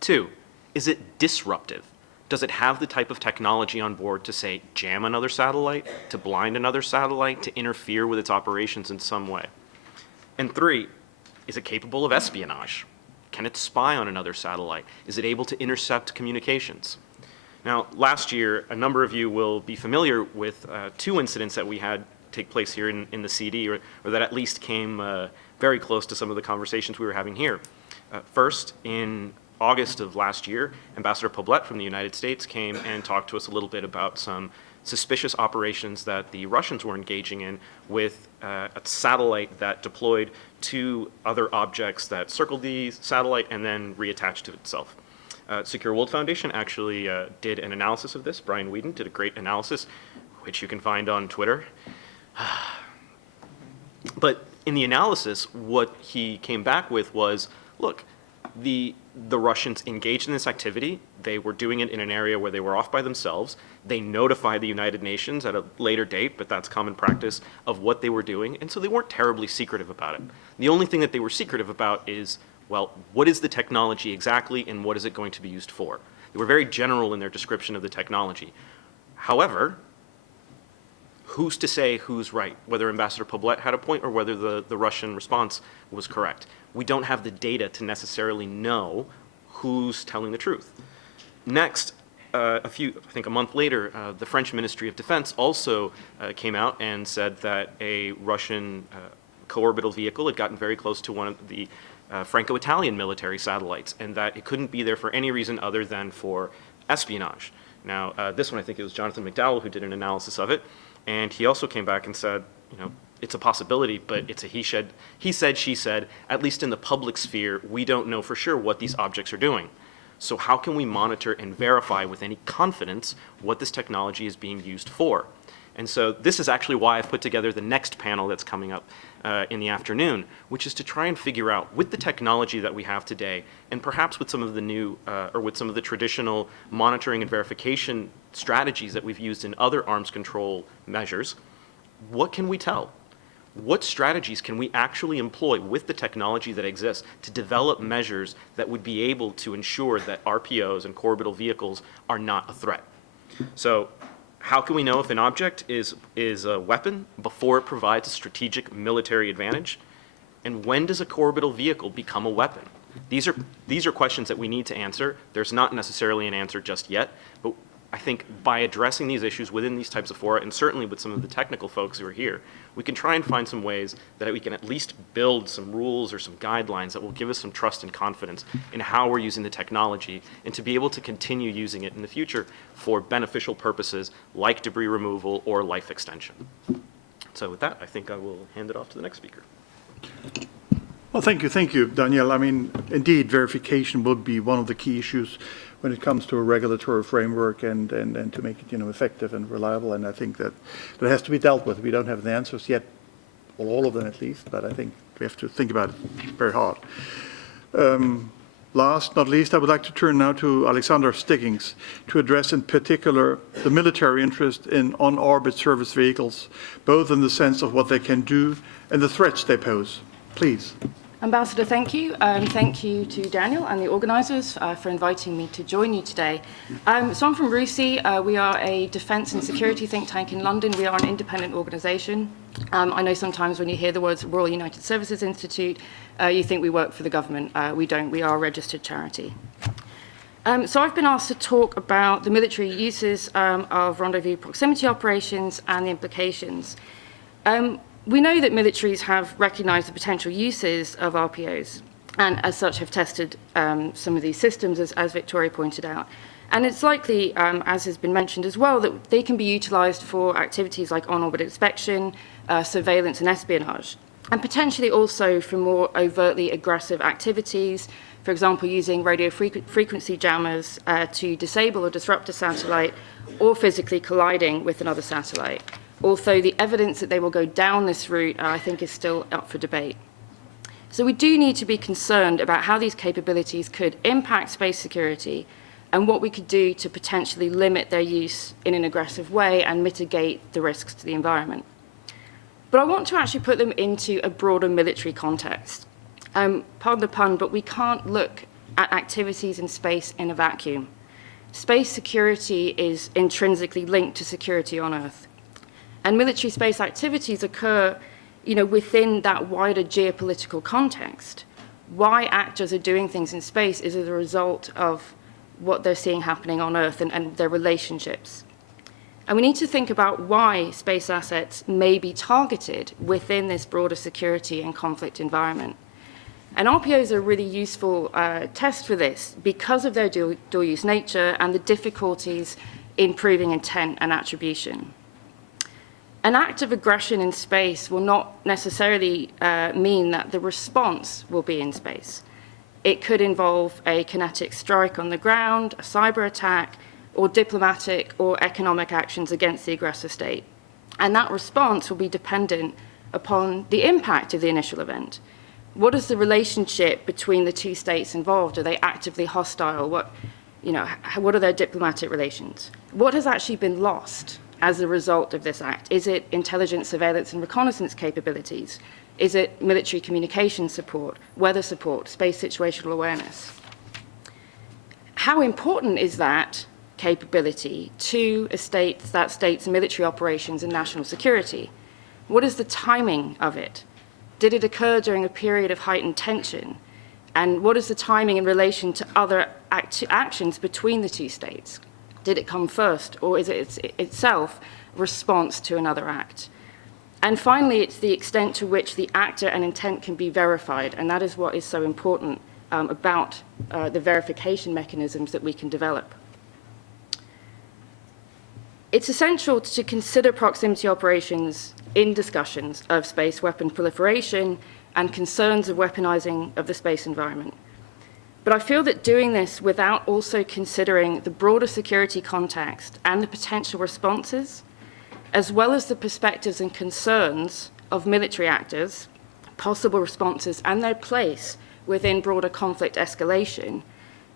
Two, is it disruptive? Does it have the type of technology on board to, say, jam another satellite, to blind another satellite, to interfere with its operations in some way? And three, is it capable of espionage? Can it spy on another satellite? Is it able to intercept communications? Now, last year, a number of you will be familiar with two incidents that we had take place here in the CD, or that at least came very close to some of the conversations we were having here. First, in August of last year, Ambassador Poblet from the United States came and talked to us a little bit about some suspicious operations that the Russians were engaging in with a satellite that deployed to other objects that circled the satellite and then reattached to itself. Secure World Foundation actually did an analysis of this. Brian Whedon did a great analysis, which you can find on Twitter. But in the analysis, what he came back with was, look, the Russians engaged in this activity. They were doing it in an area where they were off by themselves. They notified the United Nations at a later date, but that's common practice, of what they were doing, and so they weren't terribly secretive about it. The only thing that they were secretive about is, well, what is the technology exactly, and what is it going to be used for? They were very general in their description of the technology. However, who's to say who's right, whether Ambassador Poblet had a point or whether the Russian response was correct? We don't have the data to necessarily know who's telling the truth. Next, I think a month later, the French Ministry of Defense also came out and said that a Russian co-orbital vehicle had gotten very close to one of the Franco-Italian military satellites, and that it couldn't be there for any reason other than for espionage. Now, this one, I think it was Jonathan McDowell who did an analysis of it, and he also came back and said, you know, it's a possibility, but it's a he said, she said. At least in the public sphere, we don't know for sure what these objects are doing. So how can we monitor and verify with any confidence what this technology is being used for? And so this is actually why I've put together the next panel that's coming up in the afternoon, which is to try and figure out, with the technology that we have today, and perhaps with some of the new, or with some of the traditional monitoring and verification strategies that we've used in other arms control measures, what can we tell? What strategies can we actually employ with the technology that exists to develop measures that would be able to ensure that RPOs and co-orbital vehicles are not a threat? So how can we know if an object is a weapon before it provides a strategic military advantage? And when does a co-orbital vehicle become a weapon? These are questions that we need to answer. There's not necessarily an answer just yet, but I think by addressing these issues within these types of fora, and certainly with some of the technical folks who are here, we can try and find some ways that we can at least build some rules or some guidelines that will give us some trust and confidence in how we're using the technology, and to be able to continue using it in the future for beneficial purposes like debris removal or life extension. So with that, I think I will hand it off to the next speaker. Well, thank you, Daniel. I mean, indeed, verification would be one of the key issues when it comes to a regulatory framework and to make it, effective and reliable. And I think that has to be dealt with. We don't have the answers yet, well, all of them at least, but I think we have to think about it very hard. Last not least, I would like to turn now to Alexander Stiggings to address in particular the military interest in on-orbit service vehicles, both in the sense of what they can do and the threats they pose. Please. Ambassador, thank you. Thank you to Daniel and the organisers for inviting me to join you today. So I'm from RUSI. We are a defence and security think tank in London. We are an independent organisation. I know sometimes when you hear the words Royal United Services Institute, you think we work for the government. We don't. We are a registered charity. So I've been asked to talk about the military uses of rendezvous proximity operations and the implications. We know that militaries have recognised the potential uses of RPOs and as such have tested some of these systems, as Victoria pointed out. And it's likely, as has been mentioned as well, that they can be utilised for activities like on-orbit inspection, surveillance and espionage, and potentially also for more overtly aggressive activities, for example, using radio frequency jammers to disable or disrupt a satellite or physically colliding with another satellite. Although the evidence that they will go down this route, I think, is still up for debate. So we do need to be concerned about how these capabilities could impact space security and what we could do to potentially limit their use in an aggressive way and mitigate the risks to the environment. But I want to actually put them into a broader military context. Pardon the pun, but we can't look at activities in space in a vacuum. Space security is intrinsically linked to security on Earth. And military space activities occur, within that wider geopolitical context. Why actors are doing things in space is as a result of what they're seeing happening on Earth and their relationships. And we need to think about why space assets may be targeted within this broader security and conflict environment. And RPOs are a really useful test for this because of their dual-use nature and the difficulties in proving intent and attribution. An act of aggression in space will not necessarily mean that the response will be in space. It could involve a kinetic strike on the ground, a cyber attack, or diplomatic or economic actions against the aggressor state. And that response will be dependent upon the impact of the initial event. What is the relationship between the two states involved? Are they actively hostile? What are their diplomatic relations? What has actually been lost as a result of this act? Is it intelligence, surveillance, and reconnaissance capabilities? Is it military communication support, weather support, space situational awareness? How important is that capability to that state's military operations and national security? What is the timing of it? Did it occur during a period of heightened tension? And what is the timing in relation to other actions between the two states? Did it come first, or is it itself a response to another act? And finally, it's the extent to which the actor and intent can be verified, and that is what is so important about the verification mechanisms that we can develop. It's essential to consider proximity operations in discussions of space weapon proliferation and concerns of weaponizing of the space environment. But I feel that doing this without also considering the broader security context and the potential responses, as well as the perspectives and concerns of military actors, possible responses, and their place within broader conflict escalation,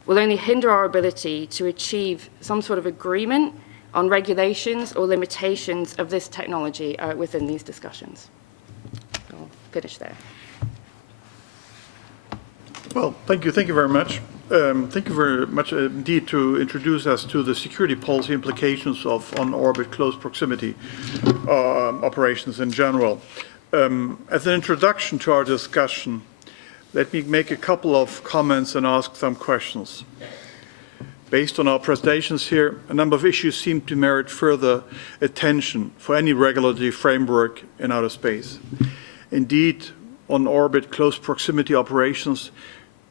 will only hinder our ability to achieve some sort of agreement on regulations or limitations of this technology within these discussions. I'll finish there. Well, thank you very much. Thank you very much indeed to introduce us to the security policy implications of on-orbit close proximity operations in general. As an introduction to our discussion, let me make a couple of comments and ask some questions. Based on our presentations here, a number of issues seem to merit further attention for any regulatory framework in outer space. Indeed, on-orbit close proximity operations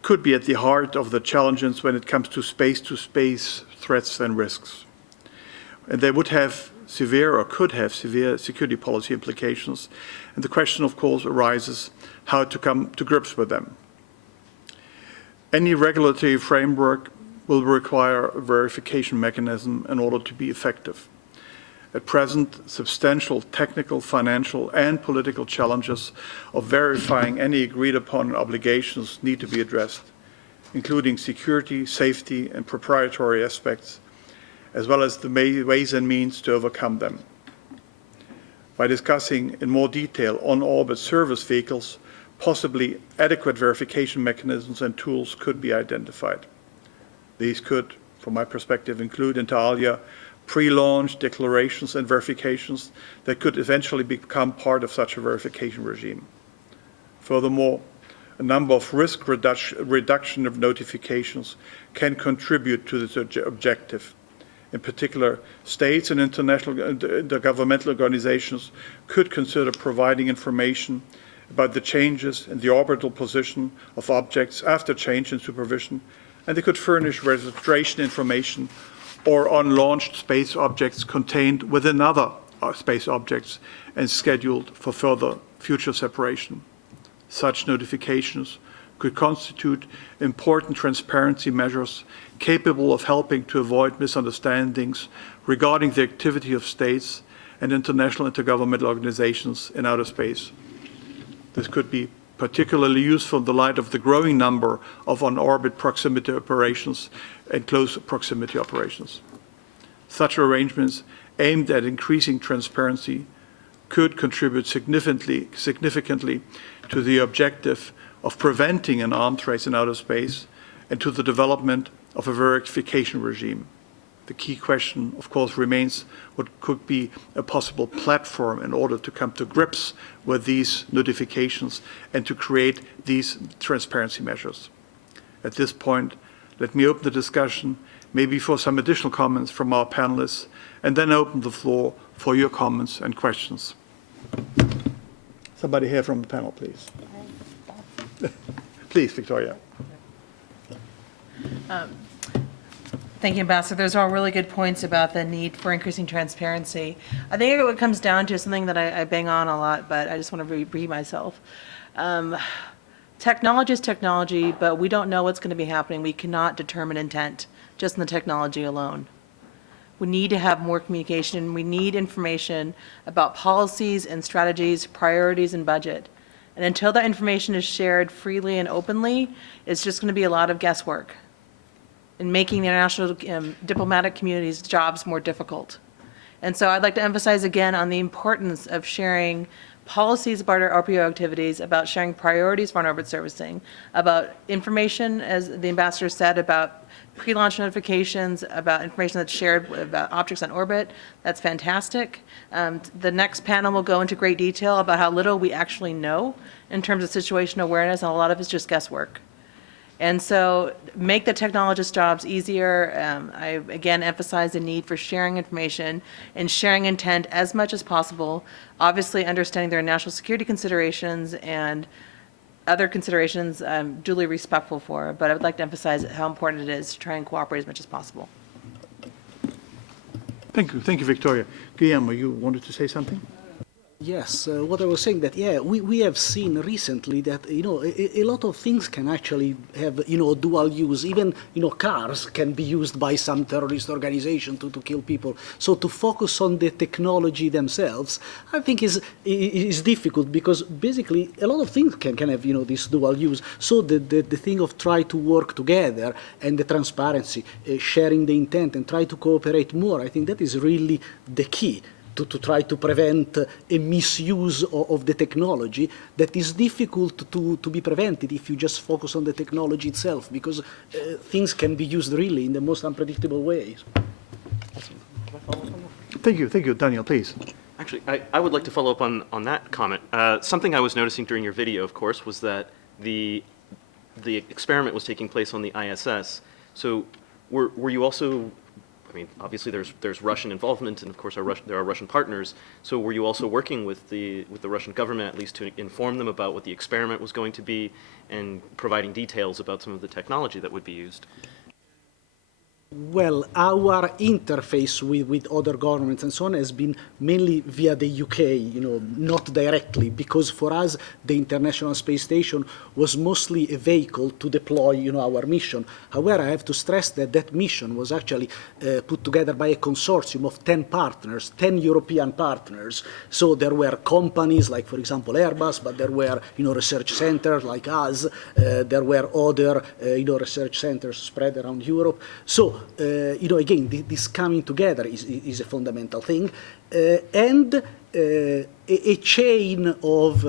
could be at the heart of the challenges when it comes to space-to-space threats and risks. And they would have severe or could have severe security policy implications. And the question, of course, arises how to come to grips with them. Any regulatory framework will require a verification mechanism in order to be effective. At present, substantial technical, financial, and political challenges of verifying any agreed-upon obligations need to be addressed, including security, safety, and proprietary aspects, as well as the ways and means to overcome them. By discussing in more detail on-orbit service vehicles, possibly adequate verification mechanisms and tools could be identified. These could, from my perspective, include inter alia pre-launch declarations and verifications that could eventually become part of such a verification regime. Furthermore, a number of risk reduction of notifications can contribute to this objective. In particular, states and international intergovernmental organizations could consider providing information about the changes in the orbital position of objects after change in supervision, and they could furnish registration information or on launched space objects contained within other space objects and scheduled for further future separation. Such notifications could constitute important transparency measures capable of helping to avoid misunderstandings regarding the activity of states and international intergovernmental organizations in outer space. This could be particularly useful in the light of the growing number of on-orbit proximity operations and close proximity operations. Such arrangements aimed at increasing transparency could contribute significantly to the objective of preventing an arms race in outer space and to the development of a verification regime. The key question, of course, remains what could be a possible platform in order to come to grips with these notifications and to create these transparency measures. At this point, Let me open the discussion, maybe for some additional comments from our panelists, and then open the floor for your comments and questions. Somebody here from the panel, please. Please, Victoria. Thank you, Ambassador. Those are all really good points about the need for increasing transparency. I think what it comes down to is something that I bang on a lot, but I just want to repeat myself. Technology is technology, but we don't know what's going to be happening. We cannot determine intent just in the technology alone. We need to have more communication. We need information about policies and strategies, priorities, and budget. And until that information is shared freely and openly, it's just going to be a lot of guesswork and making the international diplomatic community's jobs more difficult. And so I'd like to emphasize again on the importance of sharing policies about our RPO activities, about sharing priorities for on-orbit servicing, about information, as the ambassador said, about pre-launch notifications, about information that's shared about objects on orbit. That's fantastic. The next panel will go into great detail about how little we actually know in terms of situational awareness, and a lot of it's just guesswork. And so make the technologists' jobs easier. I, again, emphasize the need for sharing information and sharing intent as much as possible, obviously understanding their national security considerations and other considerations I'm duly respectful for, but I would like to emphasize how important it is to try and cooperate as much as possible. Thank you, Victoria. Guillermo, you wanted to say something? Yes, what I was saying that, yeah, we have seen recently that, a lot of things can actually have, dual use. Even, cars can be used by some terrorist organization to kill people. So to focus on the technology themselves, I think is difficult because basically a lot of things can have, this dual use. So the thing of try to work together and the transparency, sharing the intent and try to cooperate more, I think that is really the key. To try to prevent a misuse of the technology that is difficult to be prevented if you just focus on the technology itself, because things can be used really in the most unpredictable ways. Thank you, Daniel, please. Actually, I would like to follow up on that comment. Something I was noticing during your video, of course, was that the experiment was taking place on the ISS. So were you also, I mean, obviously there's Russian involvement, and of course there are Russian partners. So were you also working with the Russian government, at least to inform them about what the experiment was going to be, and providing details about some of the technology that would be used? Well, our interface with other governments and so on has been mainly via the UK, not directly, because for us, the International Space Station was mostly a vehicle to deploy, our mission. However, I have to stress that that mission was actually put together by a consortium of 10 partners, 10 European partners. So there were companies like, for example, Airbus, but there were, research centers like us. There were other, research centers spread around Europe. So again, this coming together is a fundamental thing, and a chain of,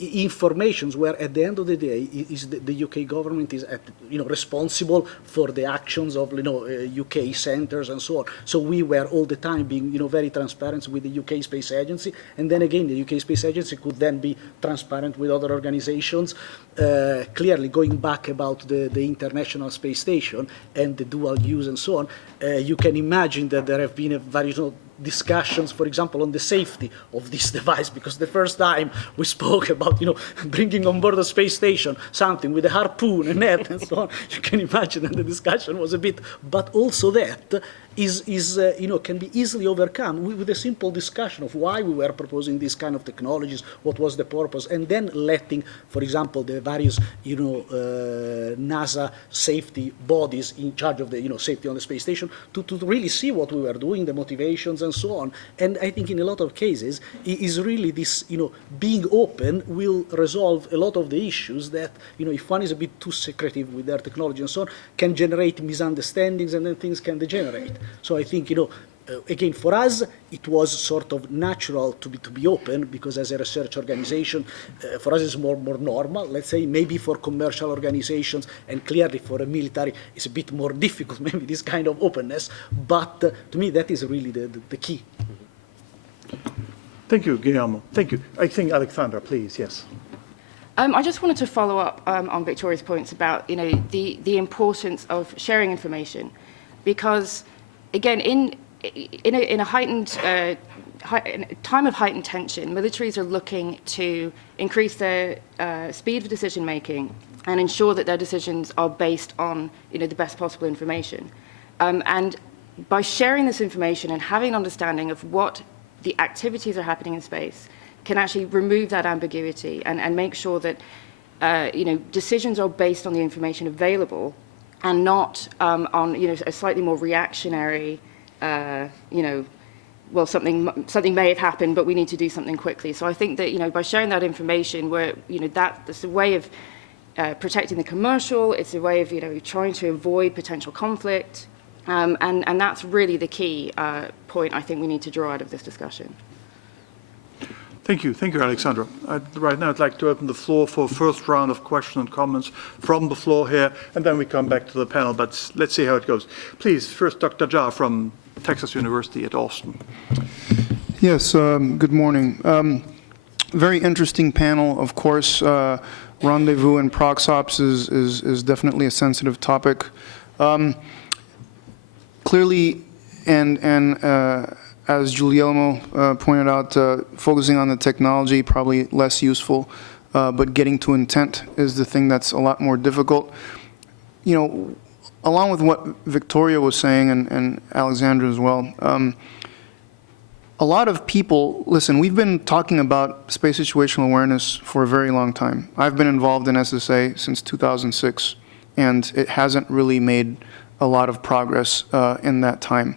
informations where at the end of the day is the UK government is responsible for the actions of UK centers and so on. So we were all the time being very transparent with the UK Space Agency, and then again the UK Space Agency could then be transparent with other organizations. Clearly going back about the International Space Station and the dual use and so on, you can imagine that there have been various discussions, for example, on the safety of this device, because the first time we spoke about, bringing on board a space station, something with a harpoon, a net, and so on, you can imagine that the discussion was a bit, but also that can be easily overcome with a simple discussion of why we were proposing these kind of technologies, what was the purpose, and then letting, for example, the various, NASA safety bodies in charge of the, safety on the space station to really see what we were doing, the motivations and so on. And I think in a lot of cases, is really this, being open will resolve a lot of the issues that, if one is a bit too secretive with their technology and so on, can generate misunderstandings and then things can degenerate. So I think, again, for us, it was sort of natural to be open, because as a research organization, for us it's more normal, let's say. Maybe for commercial organizations and clearly for a military, it's a bit more difficult, maybe this kind of openness. But to me, that is really the key. Thank you, Guillermo. Thank you. I think Alexandra, please, yes. I just wanted to follow up on Victoria's points about, the importance of sharing information, because, again, in a heightened in a time of heightened tension, militaries are looking to increase their speed of decision making and ensure that their decisions are based on, the best possible information. And by sharing this information and having an understanding of what the activities are happening in space, can actually remove that ambiguity and make sure that decisions are based on the information available and not on a slightly more reactionary well, something may have happened, but we need to do something quickly. So I think that by sharing that information, that's a way of protecting the commercial. It's a way of trying to avoid potential conflict, and that's really the key point I think we need to draw out of this discussion. Thank you, Alexandra. Right now, I'd like to open the floor for a first round of questions and comments from the floor here, and then we come back to the panel, but let's see how it goes. Please, first Dr. Jha from Texas University at Austin. Yes, good morning. Very interesting panel, of course. Rendezvous and proxops is definitely a sensitive topic. Clearly, and as Guglielmo pointed out, focusing on the technology, probably less useful, but getting to intent is the thing that's a lot more difficult. Along with what Victoria was saying, and Alexandra as well, a lot of people, listen, we've been talking about space situational awareness for a very long time. I've been involved in SSA since 2006, and it hasn't really made a lot of progress in that time.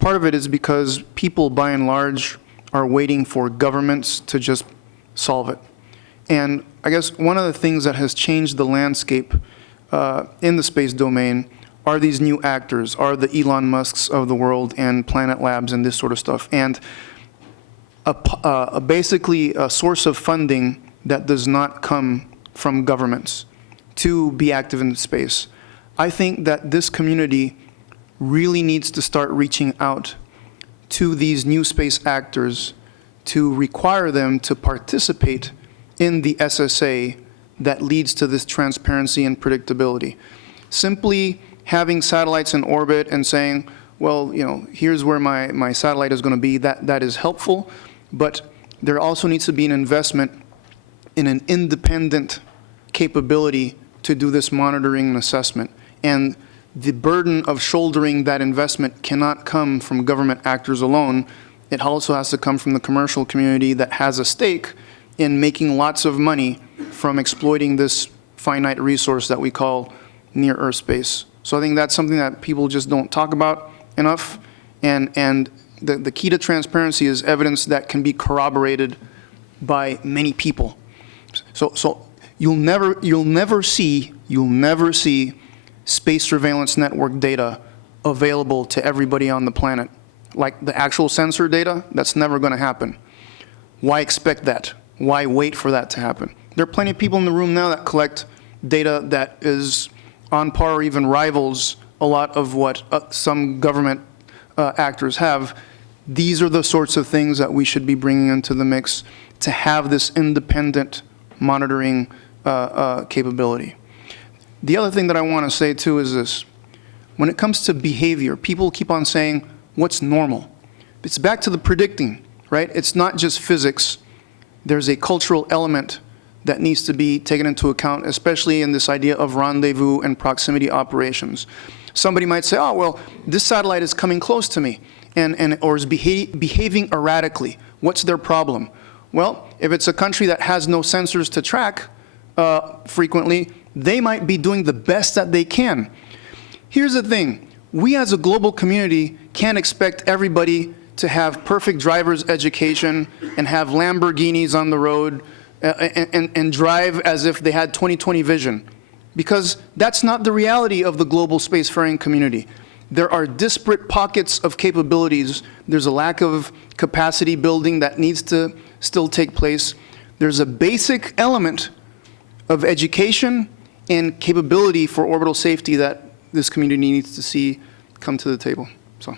Part of it is because people, by and large, are waiting for governments to just solve it. And I guess one of the things that has changed the landscape in the space domain are these new actors, are the Elon Musks of the world and Planet Labs and this sort of stuff. And basically a source of funding that does not come from governments to be active in space. I think that this community really needs to start reaching out to these new space actors to require them to participate in the SSA that leads to this transparency and predictability. Simply having satellites in orbit and saying, well, here's where my satellite is going to be, that is helpful, but there also needs to be an investment in an independent capability to do this monitoring and assessment. And the burden of shouldering that investment cannot come from government actors alone. It also has to come from the commercial community that has a stake in making lots of money from exploiting this finite resource that we call near-Earth space. So I think that's something that people just don't talk about enough. And the key to transparency is evidence that can be corroborated by many people. So you'll never see space surveillance network data available to everybody on the planet. Like the actual sensor data, that's never going to happen. Why expect that? Why wait for that to happen? There are plenty of people in the room now that collect data that is on par or even rivals a lot of what some government actors have. These are the sorts of things that we should be bringing into the mix to have this independent monitoring capability. The other thing that I want to say too is this. When it comes to behavior, people keep on saying, what's normal? It's back to the predicting, right? It's not just physics. There's a cultural element that needs to be taken into account, especially in this idea of rendezvous and proximity operations. Somebody might say, oh, well, this satellite is coming close to me or is behaving erratically. What's their problem? Well, if it's a country that has no sensors to track frequently, they might be doing the best that they can. Here's the thing. We as a global community can't expect everybody to have perfect driver's education and have Lamborghinis on the road and drive as if they had 20/20 vision, because that's not the reality of the global spacefaring community. There are disparate pockets of capabilities. There's a lack of capacity building that needs to still take place. There's a basic element of education and capability for orbital safety that this community needs to see come to the table. So,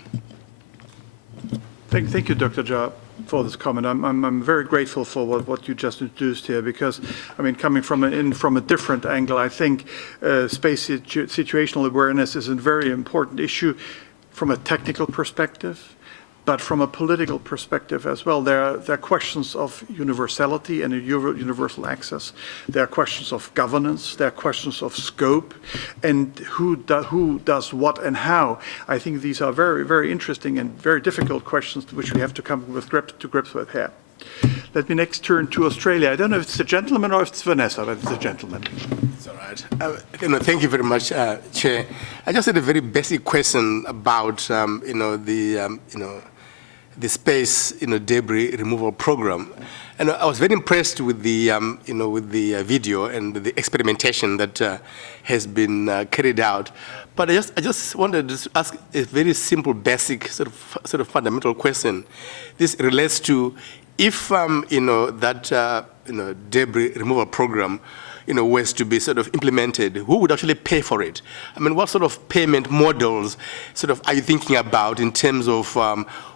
Thank you, Dr. Jha. for this comment. I'm very grateful for what you just introduced here, because, I mean, coming from a different angle, I think space situational awareness is a very important issue from a technical perspective, but from a political perspective as well. There are questions of universality and universal access. There are questions of governance. There are questions of scope, and who does what and how. I think these are very, very interesting and very difficult questions which we have to come to grips with here. Let me next turn to Australia. I don't know if it's a gentleman or if it's Vanessa, but it's a gentleman. It's all right. Thank you very much, Chair. I just had a very basic question about, the space, debris removal program, and I was very impressed with the, with the video and the experimentation that has been carried out. But I just wanted to ask a very simple, basic, sort of fundamental question. This relates to if, that, debris removal program, was to be sort of implemented, who would actually pay for it? I mean, what sort of payment models sort of are you thinking about in terms of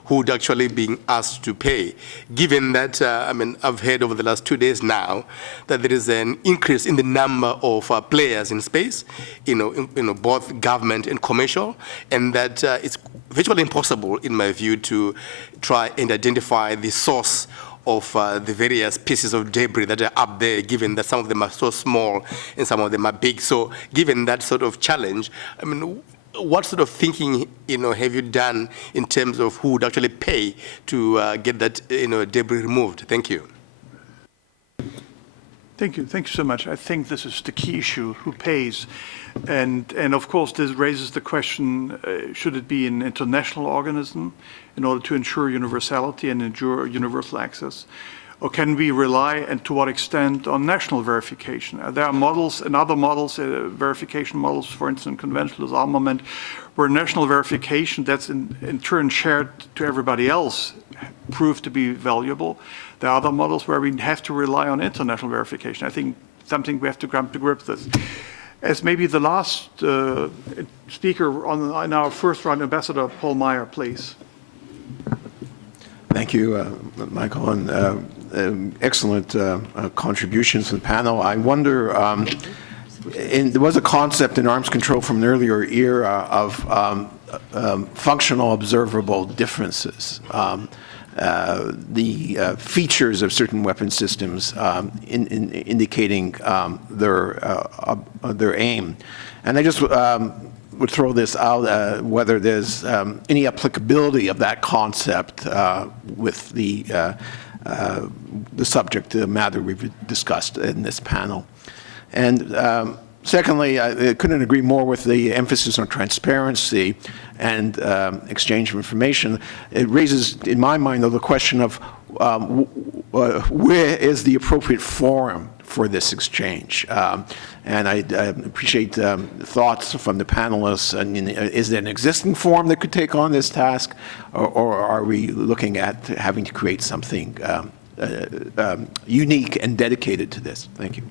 who would actually be asked to pay? Given that, I've heard over the last 2 days now that there is an increase in the number of players in space, both government and commercial, and that it's virtually impossible, in my view, to try and identify the source of the various pieces of debris that are up there, given that some of them are so small and some of them are big. So given that sort of challenge, what sort of thinking, have you done in terms of who would actually pay to get that, debris removed? Thank you. Thank you. Thank you so much. I think this is the key issue, who pays. And of course, this raises the question, should it be an international organism in order to ensure universality and ensure universal access? Or can we rely, and to what extent, on national verification? There are models and other models, verification models, for instance, conventional disarmament, where national verification that's in turn shared to everybody else proved to be valuable. There are other models where we have to rely on international verification. I think something we have to come to grips with. As maybe the last speaker on our first round, Ambassador Paul Meyer, please. Thank you, Michael, and excellent contributions to the panel. I wonder, there was a concept in arms control from an earlier era of functional observable differences. The features of certain weapon systems indicating their aim. And I just would throw this out, whether there's any applicability of that concept with the subject matter we've discussed in this panel. And secondly, I couldn't agree more with the emphasis on transparency and exchange of information. It raises, in my mind, though, the question of where is the appropriate forum for this exchange? And I appreciate thoughts from the panelists. And is there an existing forum that could take on this task, or are we looking at having to create something unique and dedicated to this? Thank you.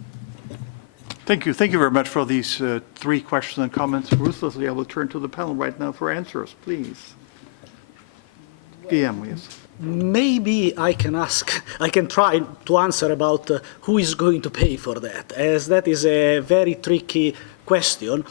Thank you. Thank you very much for these three questions and comments. Ruthlessly, I will turn to the panel right now for answers, please. Guillaume, yes. Maybe I can try to answer about who is going to pay for that, as that is a very tricky question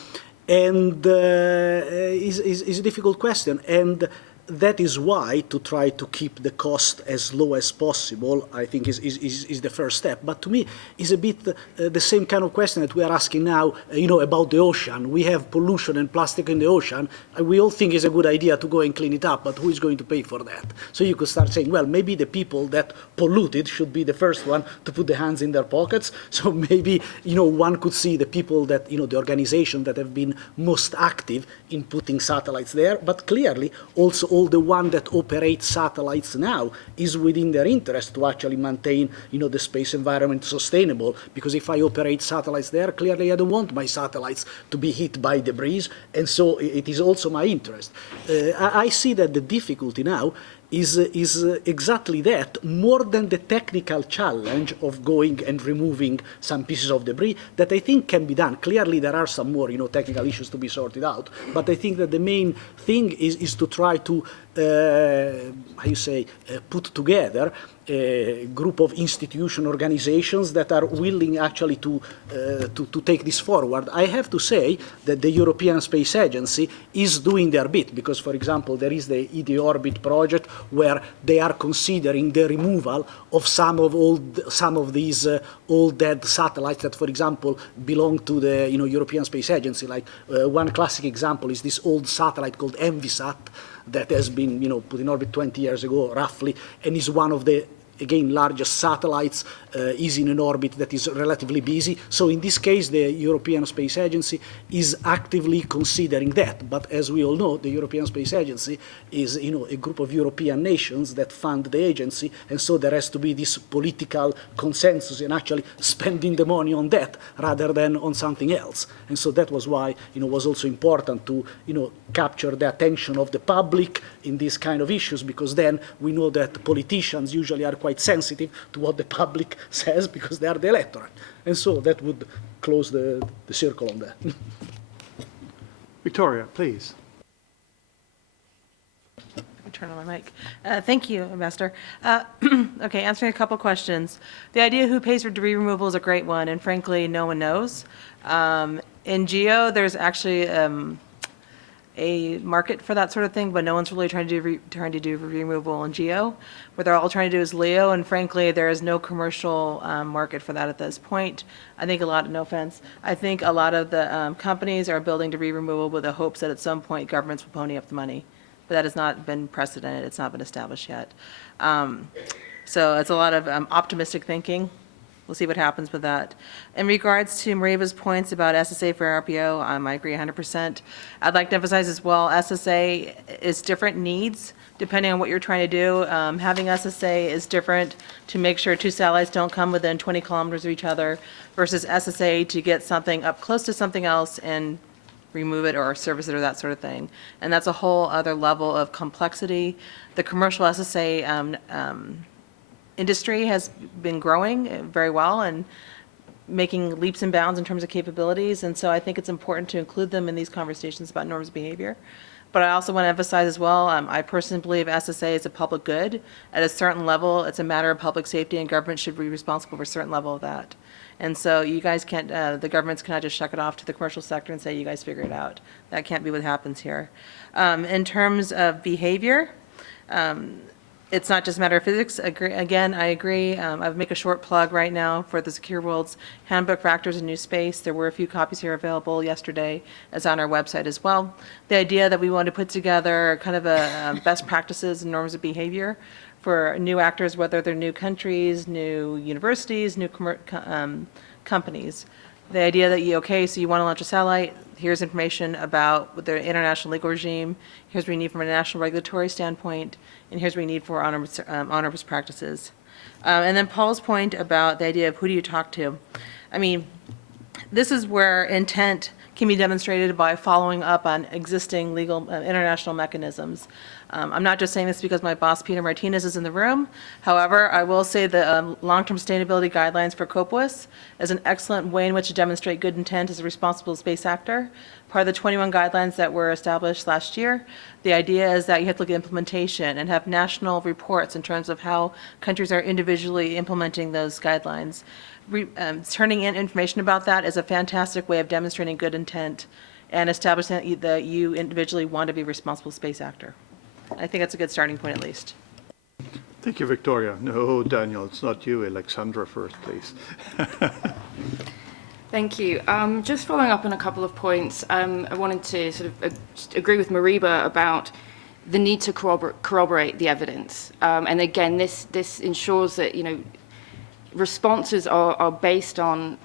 and is a difficult question. And that is why to try to keep the cost as low as possible, I think is the first step. But to me, is a bit the same kind of question that we are asking now, about the ocean. We have pollution and plastic in the ocean. We all think it's a good idea to go and clean it up, but who is going to pay for that? So you could start saying, well, maybe the people that polluted should be the first one to put their hands in their pockets. So maybe, one could see the people that, the organizations that have been most active in putting satellites there, but clearly also all the one that operate satellites now is within their interest to actually maintain, the space environment sustainable. Because if I operate satellites there, clearly I don't want my satellites to be hit by debris, and so it is also my interest. I see that the difficulty now is exactly that, more than the technical challenge of going and removing some pieces of debris that I think can be done. Clearly there are some more technical issues to be sorted out, but I think that the main thing is to try to how you say, put together a group of institution organizations that are willing actually to take this forward. I have to say that the European Space Agency is doing their bit because, for example, there is the ED Orbit project where they are considering the removal of some of these old dead satellites that, for example, belong to the European Space Agency. Like one classic example is this old satellite called Envisat that has been put in orbit 20 years ago, roughly, and is one of the, again, largest satellites, is in an orbit that is relatively busy. So in this case, the European Space Agency is actively considering that. But as we all know, the European Space Agency is a group of European nations that fund the agency, and so there has to be this political consensus in actually spending the money on that rather than on something else. And so that was why it was also important to capture the attention of the public in these kind of issues, because then we know that politicians usually are quite sensitive to what the public says because they are the electorate. And so that would close the circle on that. Victoria, please. Turn on my mic. Thank you, Ambassador. Okay, answering a couple questions. The idea who pays for debris removal is a great one, and frankly, no one knows. In GEO, there's actually a market for that sort of thing, but no one's really trying to do debris removal in GEO. What they're all trying to do is LEO, and frankly, there is no commercial market for that at this point. I think no offense, I think a lot of the companies are building debris removal with the hopes that at some point governments will pony up the money. But that has not been precedented. It's not been established yet. So it's a lot of optimistic thinking. We'll see what happens with that. In regards to Maria's points about SSA for RPO, I agree 100%. I'd like to emphasize as well, SSA is different needs depending on what you're trying to do. Having SSA is different to make sure two satellites don't come within 20 kilometers of each other versus SSA to get something up close to something else and remove it or service it or that sort of thing. And that's a whole other level of complexity. The commercial SSA industry has been growing very well and making leaps and bounds in terms of capabilities. And so I think it's important to include them in these conversations about norms of behavior. But I also want to emphasize as well, I personally believe SSA is a public good. At a certain level, it's a matter of public safety, and government should be responsible for a certain level of that. And so you guys can't, the governments cannot just shuck it off to the commercial sector and say, you guys figure it out. That can't be what happens here. In terms of behavior, it's not just a matter of physics. Again, I agree. I would make a short plug right now for the Secure World's Handbook for Actors in New Space. There were a few copies here available yesterday. It's on our website as well. The idea that we want to put together kind of a best practices and norms of behavior for new actors, whether they're new countries, new universities, new companies. The idea that so you want to launch a satellite, here's information about the international legal regime, here's what you need from a national regulatory standpoint, and here's what you need for honorable practices. And then Paul's point about the idea of who do you talk to. I mean, this is where intent can be demonstrated by following up on existing legal international mechanisms. I'm not just saying this because my boss, Peter Martinez, is in the room. However, I will say the long-term sustainability guidelines for COPUOS is an excellent way in which to demonstrate good intent as a responsible space actor. Part of the 21 guidelines that were established last year, the idea is that you have to look at implementation and have national reports in terms of how countries are individually implementing those guidelines. Turning in information about that is a fantastic way of demonstrating good intent and establishing that you individually want to be a responsible space actor. I think that's a good starting point, at least. Thank you, Victoria. No, Daniel, it's not you. Alexandra first, please. Thank you. Just following up on a couple of points, I wanted to sort of agree with Mariba about the need to corroborate the evidence. And again, this ensures that, responses are based on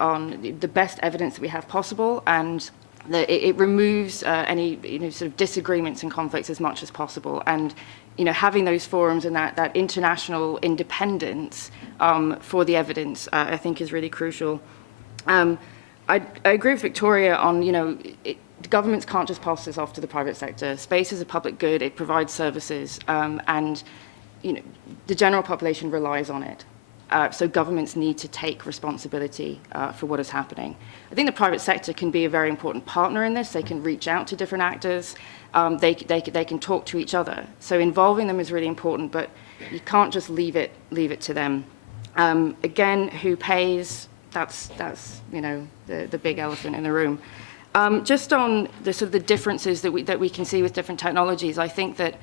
the best evidence that we have possible, and that it removes any sort of disagreements and conflicts as much as possible. And having those forums and that international independence for the evidence, I think, is really crucial. I agree with Victoria on governments can't just pass this off to the private sector. Space is a public good; it provides services, and the general population relies on it. So governments need to take responsibility for what is happening. I think the private sector can be a very important partner in this. They can reach out to different actors. They can talk to each other. So involving them is really important, but you can't just leave it to them. Again, who pays? That's the big elephant in the room. Just on the sort of the differences that we can see with different technologies, I think that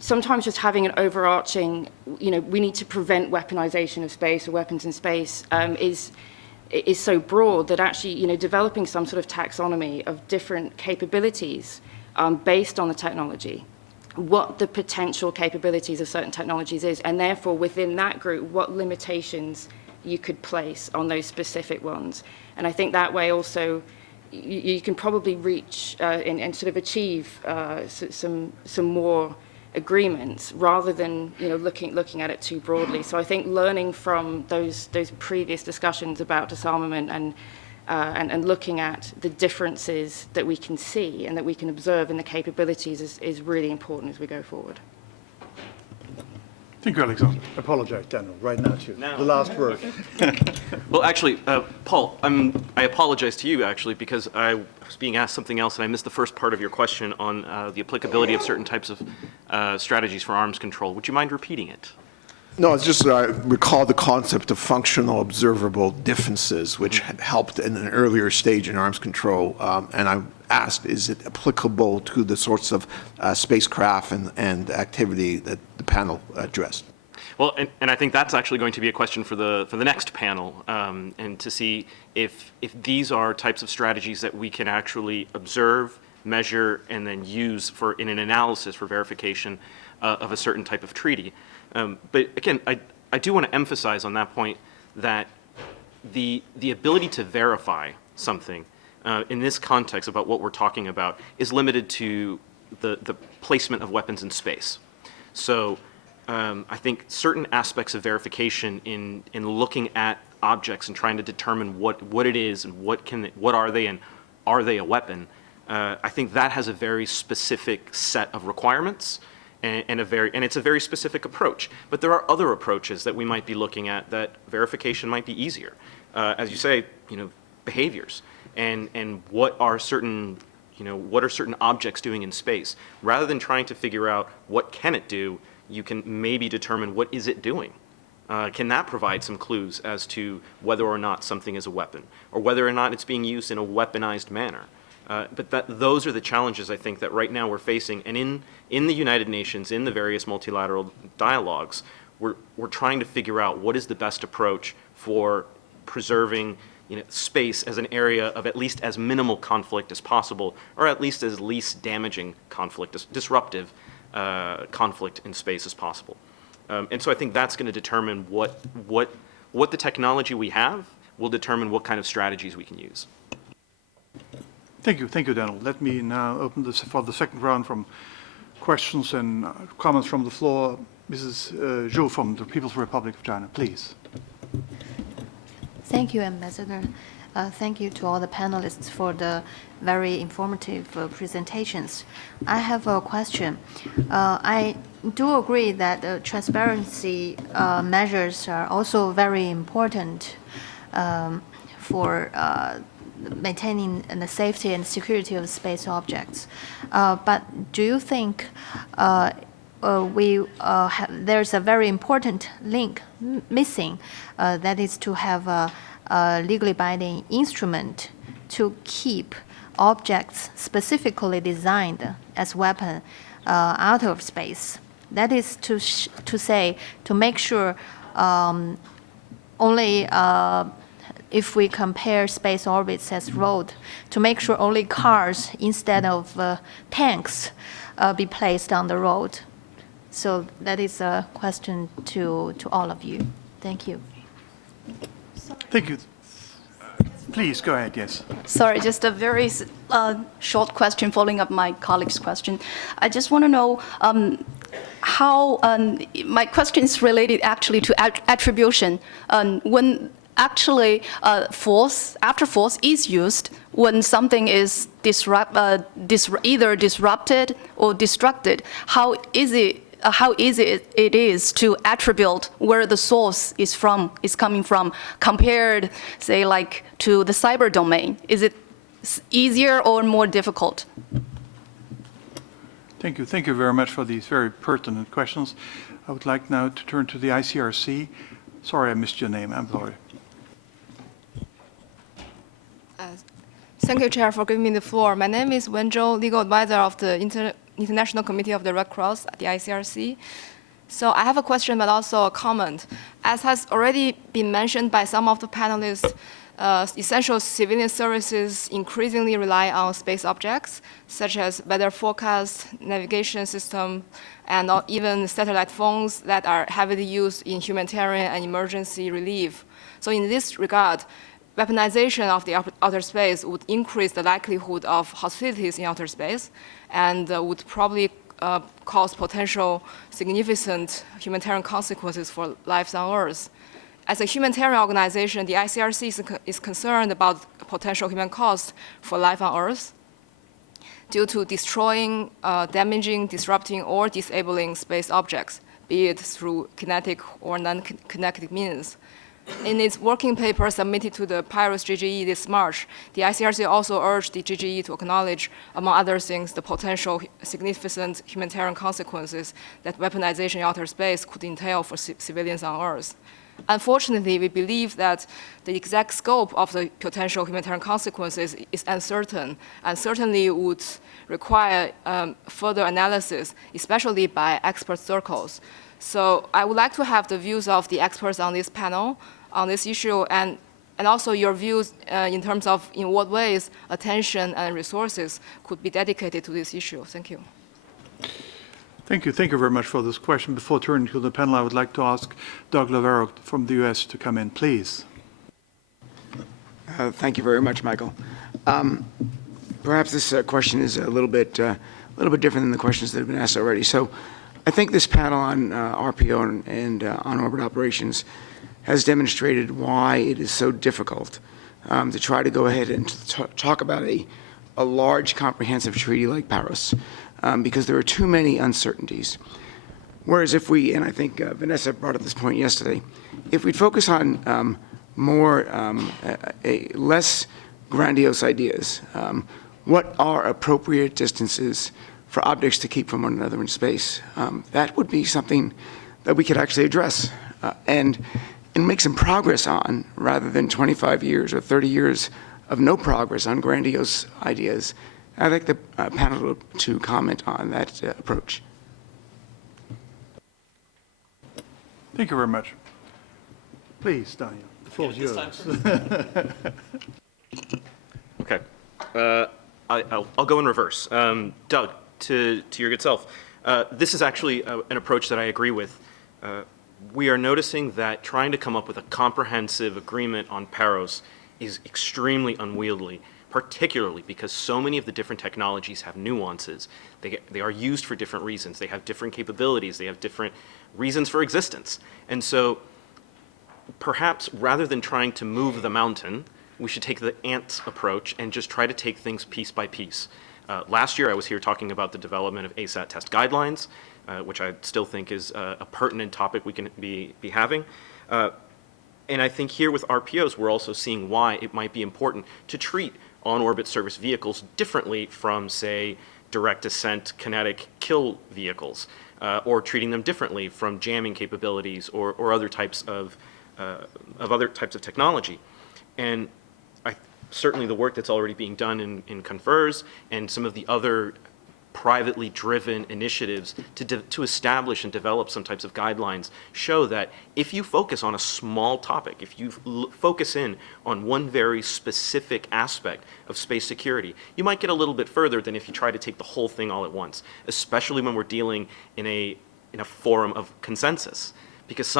sometimes just having an overarching, we need to prevent weaponization of space or weapons in space is so broad that actually, developing some sort of taxonomy of different capabilities based on the technology, what the potential capabilities of certain technologies is, and therefore within that group, what limitations you could place on those specific ones. And I think that way also you can probably reach and sort of achieve some more agreements rather than looking at it too broadly. So I think learning from those previous discussions about disarmament and looking at the differences that we can see and that we can observe in the capabilities is really important as we go forward. Thank you, Alexander. I apologize, Daniel, right now to you. No. The last word. Well, actually, Paul, I apologize to you, actually, because I was being asked something else, and I missed the first part of your question on the applicability of certain types of strategies for arms control. Would you mind repeating it? No, it's just I recall the concept of functional observable differences, which had helped in an earlier stage in arms control. And I asked, is it applicable to the sorts of spacecraft and activity that the panel addressed? Well, and I think that's actually going to be a question for the next panel, and to see if these are types of strategies that we can actually observe, measure, and then use in an analysis for verification of a certain type of treaty. But again, I do want to emphasize on that point that the ability to verify something in this context about what we're talking about is limited to the placement of weapons in space. So I think certain aspects of verification in looking at objects and trying to determine what it is and what are they and are they a weapon, I think that has a very specific set of requirements. And it's a very specific approach. But there are other approaches that we might be looking at that verification might be easier. As you say, behaviors and what are certain objects doing in space. Rather than trying to figure out what can it do, you can maybe determine what is it doing. Can that provide some clues as to whether or not something is a weapon, or whether or not it's being used in a weaponized manner? But those are the challenges, I think, that right now we're facing. And in the United Nations, in the various multilateral dialogues, we're trying to figure out what is the best approach for preserving space as an area of at least as minimal conflict as possible, or at least as least damaging conflict, disruptive conflict in space as possible. And so I think that's going to determine what the technology we have will determine what kind of strategies we can use. Thank you, Daniel. Let me now open this for the second round from questions and comments from the floor. Mrs. Zhou from the People's Republic of China, please. Thank you, Ambassador. Thank you to all the panelists for the very informative presentations. I have a question. I do agree that transparency measures are also very important for maintaining the safety and security of space objects. But do you think there's a very important link missing, that is to have a legally binding instrument to keep objects specifically designed as weapon out of space? That is to say, to make sure only if we compare space orbits as road, to make sure only cars instead of tanks be placed on the road. So that is a question to all of you. Thank you. Thank you. Please go ahead, yes. Sorry, just a very short question following up my colleague's question. I just want to know how, my question is related actually to attribution. When actually after force is used, when something is either disrupted or destructed, how is it how easy it is to attribute where the source is coming from, compared, say, like to the cyber domain? Is it easier or more difficult? Thank you. Thank you very much for these very pertinent questions. I would like now to turn to the ICRC. Sorry, I missed your name. I'm sorry. Thank you, Chair, for giving me the floor. My name is Wen Zhou, legal advisor of the International Committee of the Red Cross at the ICRC. So I have a question, but also a comment. As has already been mentioned by some of the panelists, essential civilian services increasingly rely on space objects, such as weather forecast, navigation system, and even satellite phones that are heavily used in humanitarian and emergency relief. So in this regard, weaponization of the outer space would increase the likelihood of hostilities in outer space and would probably cause potential significant humanitarian consequences for lives on Earth. As a humanitarian organization, the ICRC is concerned about potential human costs for life on Earth due to destroying, damaging, disrupting, or disabling space objects, be it through kinetic or non-kinetic means. In its working paper submitted to the PIRUS GGE this March, the ICRC also urged the GGE to acknowledge, among other things, the potential significant humanitarian consequences that weaponization in outer space could entail for civilians on Earth. Unfortunately, we believe that the exact scope of the potential humanitarian consequences is uncertain and certainly would require further analysis, especially by expert circles. So I would like to have the views of the experts on this panel on this issue, and also your views in terms of in what ways attention and resources could be dedicated to this issue. Thank you. Thank you. Thank you very much for this question. Before turning to the panel, I would like to ask Doug Lavero from the US to come in, please. Thank you very much, Michael. Perhaps this question is a little bit different than the questions that have been asked already. So I think this panel on RPO and on-orbit operations has demonstrated why it is so difficult to try to go ahead and talk about a large comprehensive treaty like PARIS, because there are too many uncertainties. Whereas if we, and I think Vanessa brought up this point yesterday, if we'd focus on less grandiose ideas, what are appropriate distances for objects to keep from one another in space? That would be something that we could actually address and make some progress on, rather than 25 years or 30 years of no progress on grandiose ideas. I'd like the panel to comment on that approach. Thank you very much. Please, Daniel, the floor is yours. Okay. I'll go in reverse. Doug, to your good self. This is actually an approach that I agree with. We are noticing that trying to come up with a comprehensive agreement on PAROS is extremely unwieldy, particularly because so many of the different technologies have nuances. They are used for different reasons. They have different capabilities. They have different reasons for existence. And so perhaps rather than trying to move the mountain, we should take the ant approach and just try to take things piece by piece. Last year, I was here talking about the development of ASAT test guidelines, which I still think is a pertinent topic we can be having. And I think here with RPOs, we're also seeing why it might be important to treat on-orbit service vehicles differently from, say, direct ascent kinetic kill vehicles, or treating them differently from jamming capabilities or other types of technology. And certainly the work that's already being done in Confers and some of the other privately driven initiatives to establish and develop some types of guidelines show that if you focus on a small topic, if you focus in on one very specific aspect of space security, you might get a little bit further than if you try to take the whole thing all at once, especially when we're dealing in a forum of consensus. Because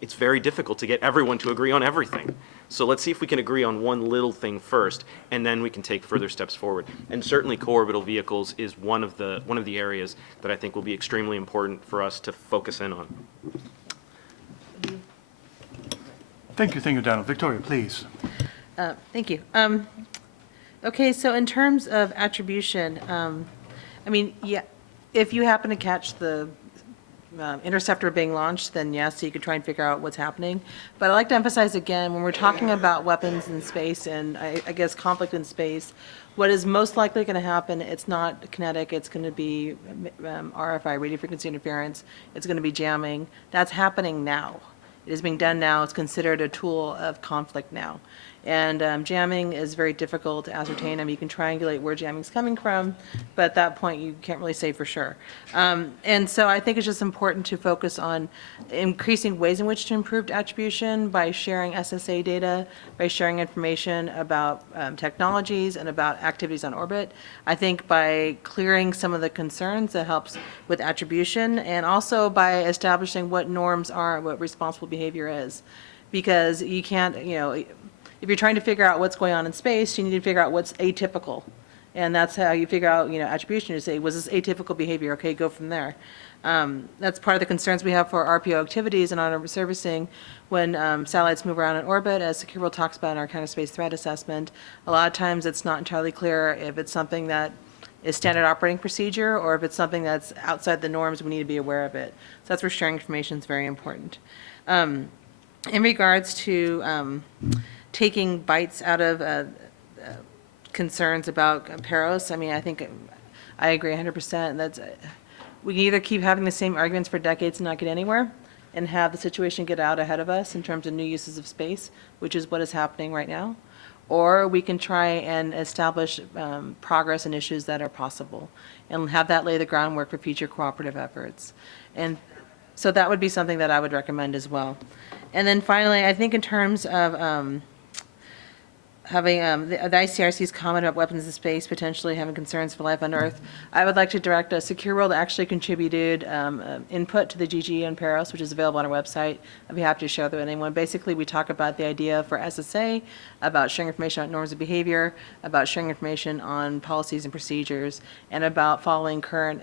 it's very difficult to get everyone to agree on everything. So let's see if we can agree on one little thing first, and then we can take further steps forward. And certainly co-orbital vehicles is one of the areas that I think will be extremely important for us to focus in on. Thank you, Daniel. Victoria, please. Thank you. Okay, so in terms of attribution, I mean, yeah, if you happen to catch the interceptor being launched, then yes, you could try and figure out what's happening. But I'd like to emphasize again, when we're talking about weapons in space and I guess conflict in space, what is most likely going to happen, it's not kinetic, it's going to be RFI, radio frequency interference, it's going to be jamming. That's happening now. It is being done now. It's considered a tool of conflict now. And jamming is very difficult to ascertain. I mean, you can triangulate where jamming's coming from, but at that point, you can't really say for sure. And so I think it's just important to focus on increasing ways in which to improve attribution by sharing SSA data, by sharing information about technologies and about activities on orbit. I think by clearing some of the concerns, that helps with attribution, and also by establishing what norms are, what responsible behavior is. Because you can't, you know, if you're trying to figure out what's going on in space, you need to figure out what's atypical. And that's how you figure out, you know, attribution. You say, was this atypical behavior? Okay, go from there. That's part of the concerns we have for RPO activities and on-orbit servicing. When satellites move around in orbit, as Secure World talks about in our counter space threat assessment, a lot of times it's not entirely clear if it's something that is standard operating procedure or if it's something that's outside the norms, we need to be aware of it. So that's where sharing information is very important. In regards to taking bites out of concerns about Paros, I mean, I think I agree 100%. That's we can either keep having the same arguments for decades and not get anywhere, and have the situation get out ahead of us in terms of new uses of space, which is what is happening right now, or we can try and establish progress and issues that are possible, and have that lay the groundwork for future cooperative efforts. And so that would be something that I would recommend as well. And then finally, I think in terms of having the ICRC's comment about weapons in space potentially having concerns for life on Earth, I would like to direct Secure World actually contributed input to the GGE on Paros, which is available on our website. I'd be happy to share that with anyone. Basically, we talk about the idea for SSA, about sharing information on norms of behavior, about sharing information on policies and procedures, and about following current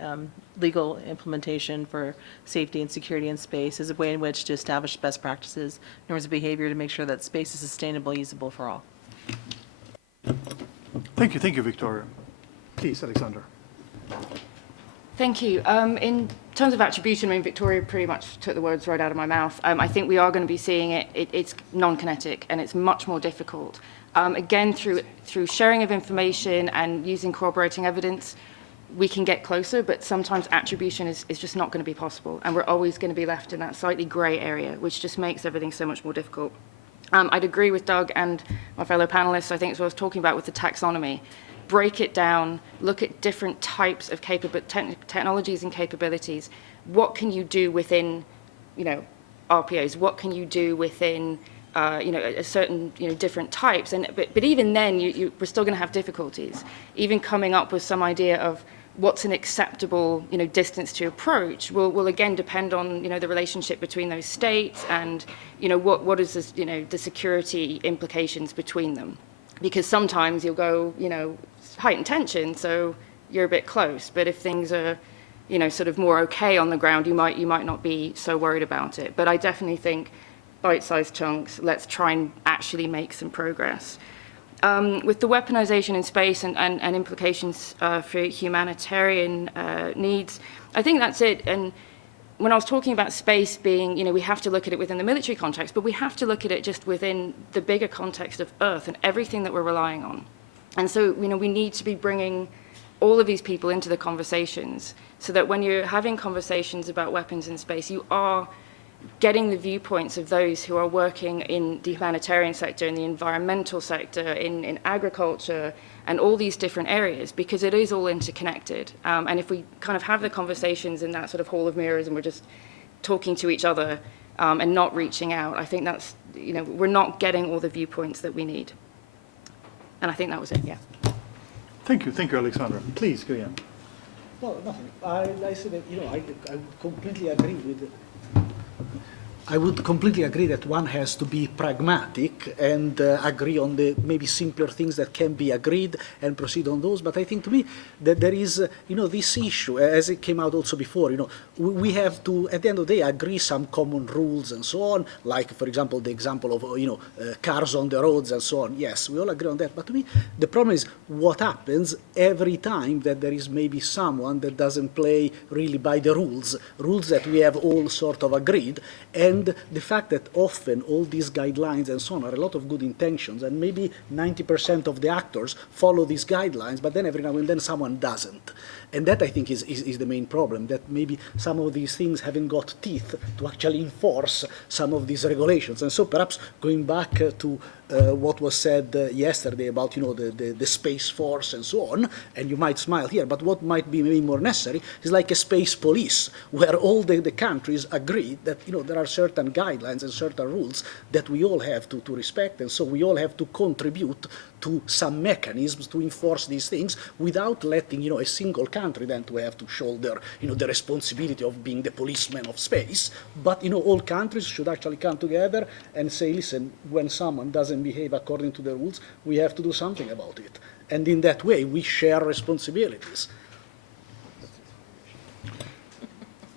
legal implementation for safety and security in space as a way in which to establish best practices, norms of behavior to make sure that space is sustainable, usable for all. Thank you, Victoria. Please, Alexandra. Thank you. In terms of attribution, I mean, Victoria pretty much took the words right out of my mouth. I think we are going to be seeing it's non-kinetic, and it's much more difficult. Again, through sharing of information and using corroborating evidence, we can get closer, but sometimes attribution is just not going to be possible, and we're always going to be left in that slightly gray area, which just makes everything so much more difficult. I'd agree with Doug and my fellow panelists. I think it's what I was talking about with the taxonomy. Break it down, look at different types of technologies and capabilities. What can you do within, you know, RPOs? What can you do within, you know, a certain, you know, different types? But even then, we're still going to have difficulties. Even coming up with some idea of what's an acceptable, you know, distance to approach will again depend on, you know, the relationship between those states and, you know, what is this, you know, the security implications between them. Because sometimes you'll go, you know, heightened tension, so you're a bit close. But if things are, you know, sort of more okay on the ground, you might not be so worried about it. But I definitely think bite-sized chunks, let's try and actually make some progress. With the weaponization in space and implications for humanitarian needs, I think that's it. And when I was talking about space being, you know, we have to look at it within the military context, but we have to look at it just within the bigger context of Earth and everything that we're relying on. And so, you know, we need to be bringing all of these people into the conversations so that when you're having conversations about weapons in space, you are getting the viewpoints of those who are working in the humanitarian sector, in the environmental sector, in agriculture, and all these different areas, because it is all interconnected. And if we kind of have the conversations in that sort of hall of mirrors and we're just talking to each other and not reaching out, I think that's, you know, we're not getting all the viewpoints that we need. And I think that was it, yeah. Thank you, Alexandra. Please, go ahead. No, nothing. I said that, you know, I completely agree with I would completely agree that one has to be pragmatic and agree on the maybe simpler things that can be agreed and proceed on those. But I think to me that there is, this issue, as it came out also before, we have to, at the end of the day, agree some common rules and so on, like, for example, the example of, cars on the roads and so on. Yes, we all agree on that. But to me, the problem is what happens every time that there is maybe someone that doesn't play really by the rules that we have all sort of agreed. And the fact that often all these guidelines and so on are a lot of good intentions, and maybe 90% of the actors follow these guidelines, but then every now and then someone doesn't. And that, I think, is the main problem, that maybe some of these things haven't got teeth to actually enforce some of these regulations. And so perhaps going back to what was said yesterday about, the Space Force and so on, and you might smile here, but what might be maybe more necessary is like a space police, where all the countries agree that, there are certain guidelines and certain rules that we all have to respect, and so we all have to contribute to some mechanisms to enforce these things without letting, a single country then to have to shoulder, the responsibility of being the policeman of space. But, all countries should actually come together and say, listen, when someone doesn't behave according to the rules, we have to do something about it. And in that way, we share responsibilities.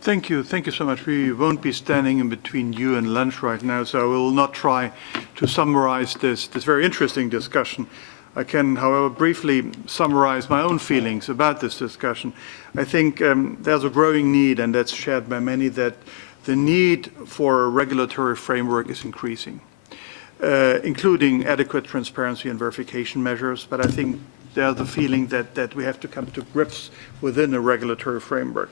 Thank you so much. We won't be standing in between you and lunch right now, so I will not try to summarize this very interesting discussion. I can, however, briefly summarize my own feelings about this discussion. I think there's a growing need, and that's shared by many, that the need for a regulatory framework is increasing, including adequate transparency and verification measures. But I think there's the feeling that we have to come to grips within a regulatory framework.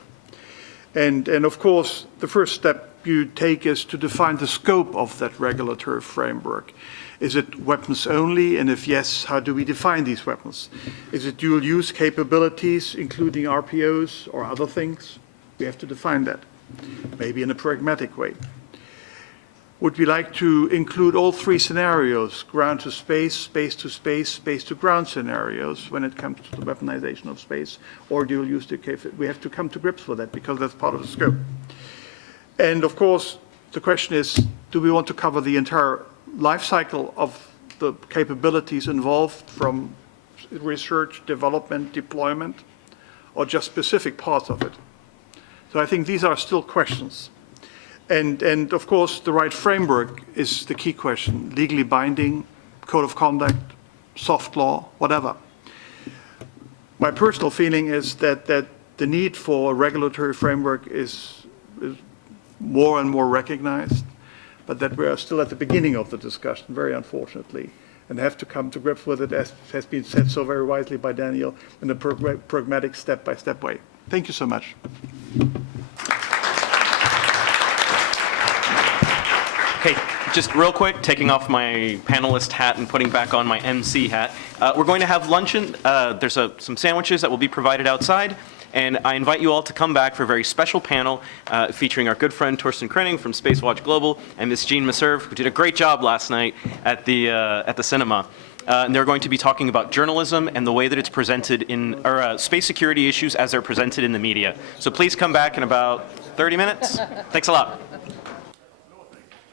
And of course, the first step you take is to define the scope of that regulatory framework. Is it weapons only? And if yes, how do we define these weapons? Is it dual use capabilities, including RPOs or other things? We have to define that, maybe in a pragmatic way. Would we like to include all three scenarios, ground to space, space to space, space to ground scenarios when it comes to the weaponization of space or dual use? We have to come to grips with that because that's part of the scope. And of course, the question is, do we want to cover the entire life cycle of the capabilities involved from research, development, deployment, or just specific parts of it? So I think these are still questions. And of course, the right framework is the key question. Legally binding, code of conduct, soft law, whatever. My personal feeling is that the need for a regulatory framework is more and more recognized, but that we are still at the beginning of the discussion, very unfortunately, and have to come to grips with it, as has been said so very wisely by Daniel, in a pragmatic step-by-step way. Thank you so much. Okay, just real quick, taking off my panelist hat and putting back on my MC hat. We're going to have luncheon. There's some sandwiches that will be provided outside. And I invite you all to come back for a very special panel featuring our good friend Torsten Krenning from Spacewatch Global and Ms. Jean Messerve, who did a great job last night at the cinema. And they're going to be talking about journalism and the way that it's presented in, or space security issues as they're presented in the media. So please come back in about 30 minutes. Thanks a lot.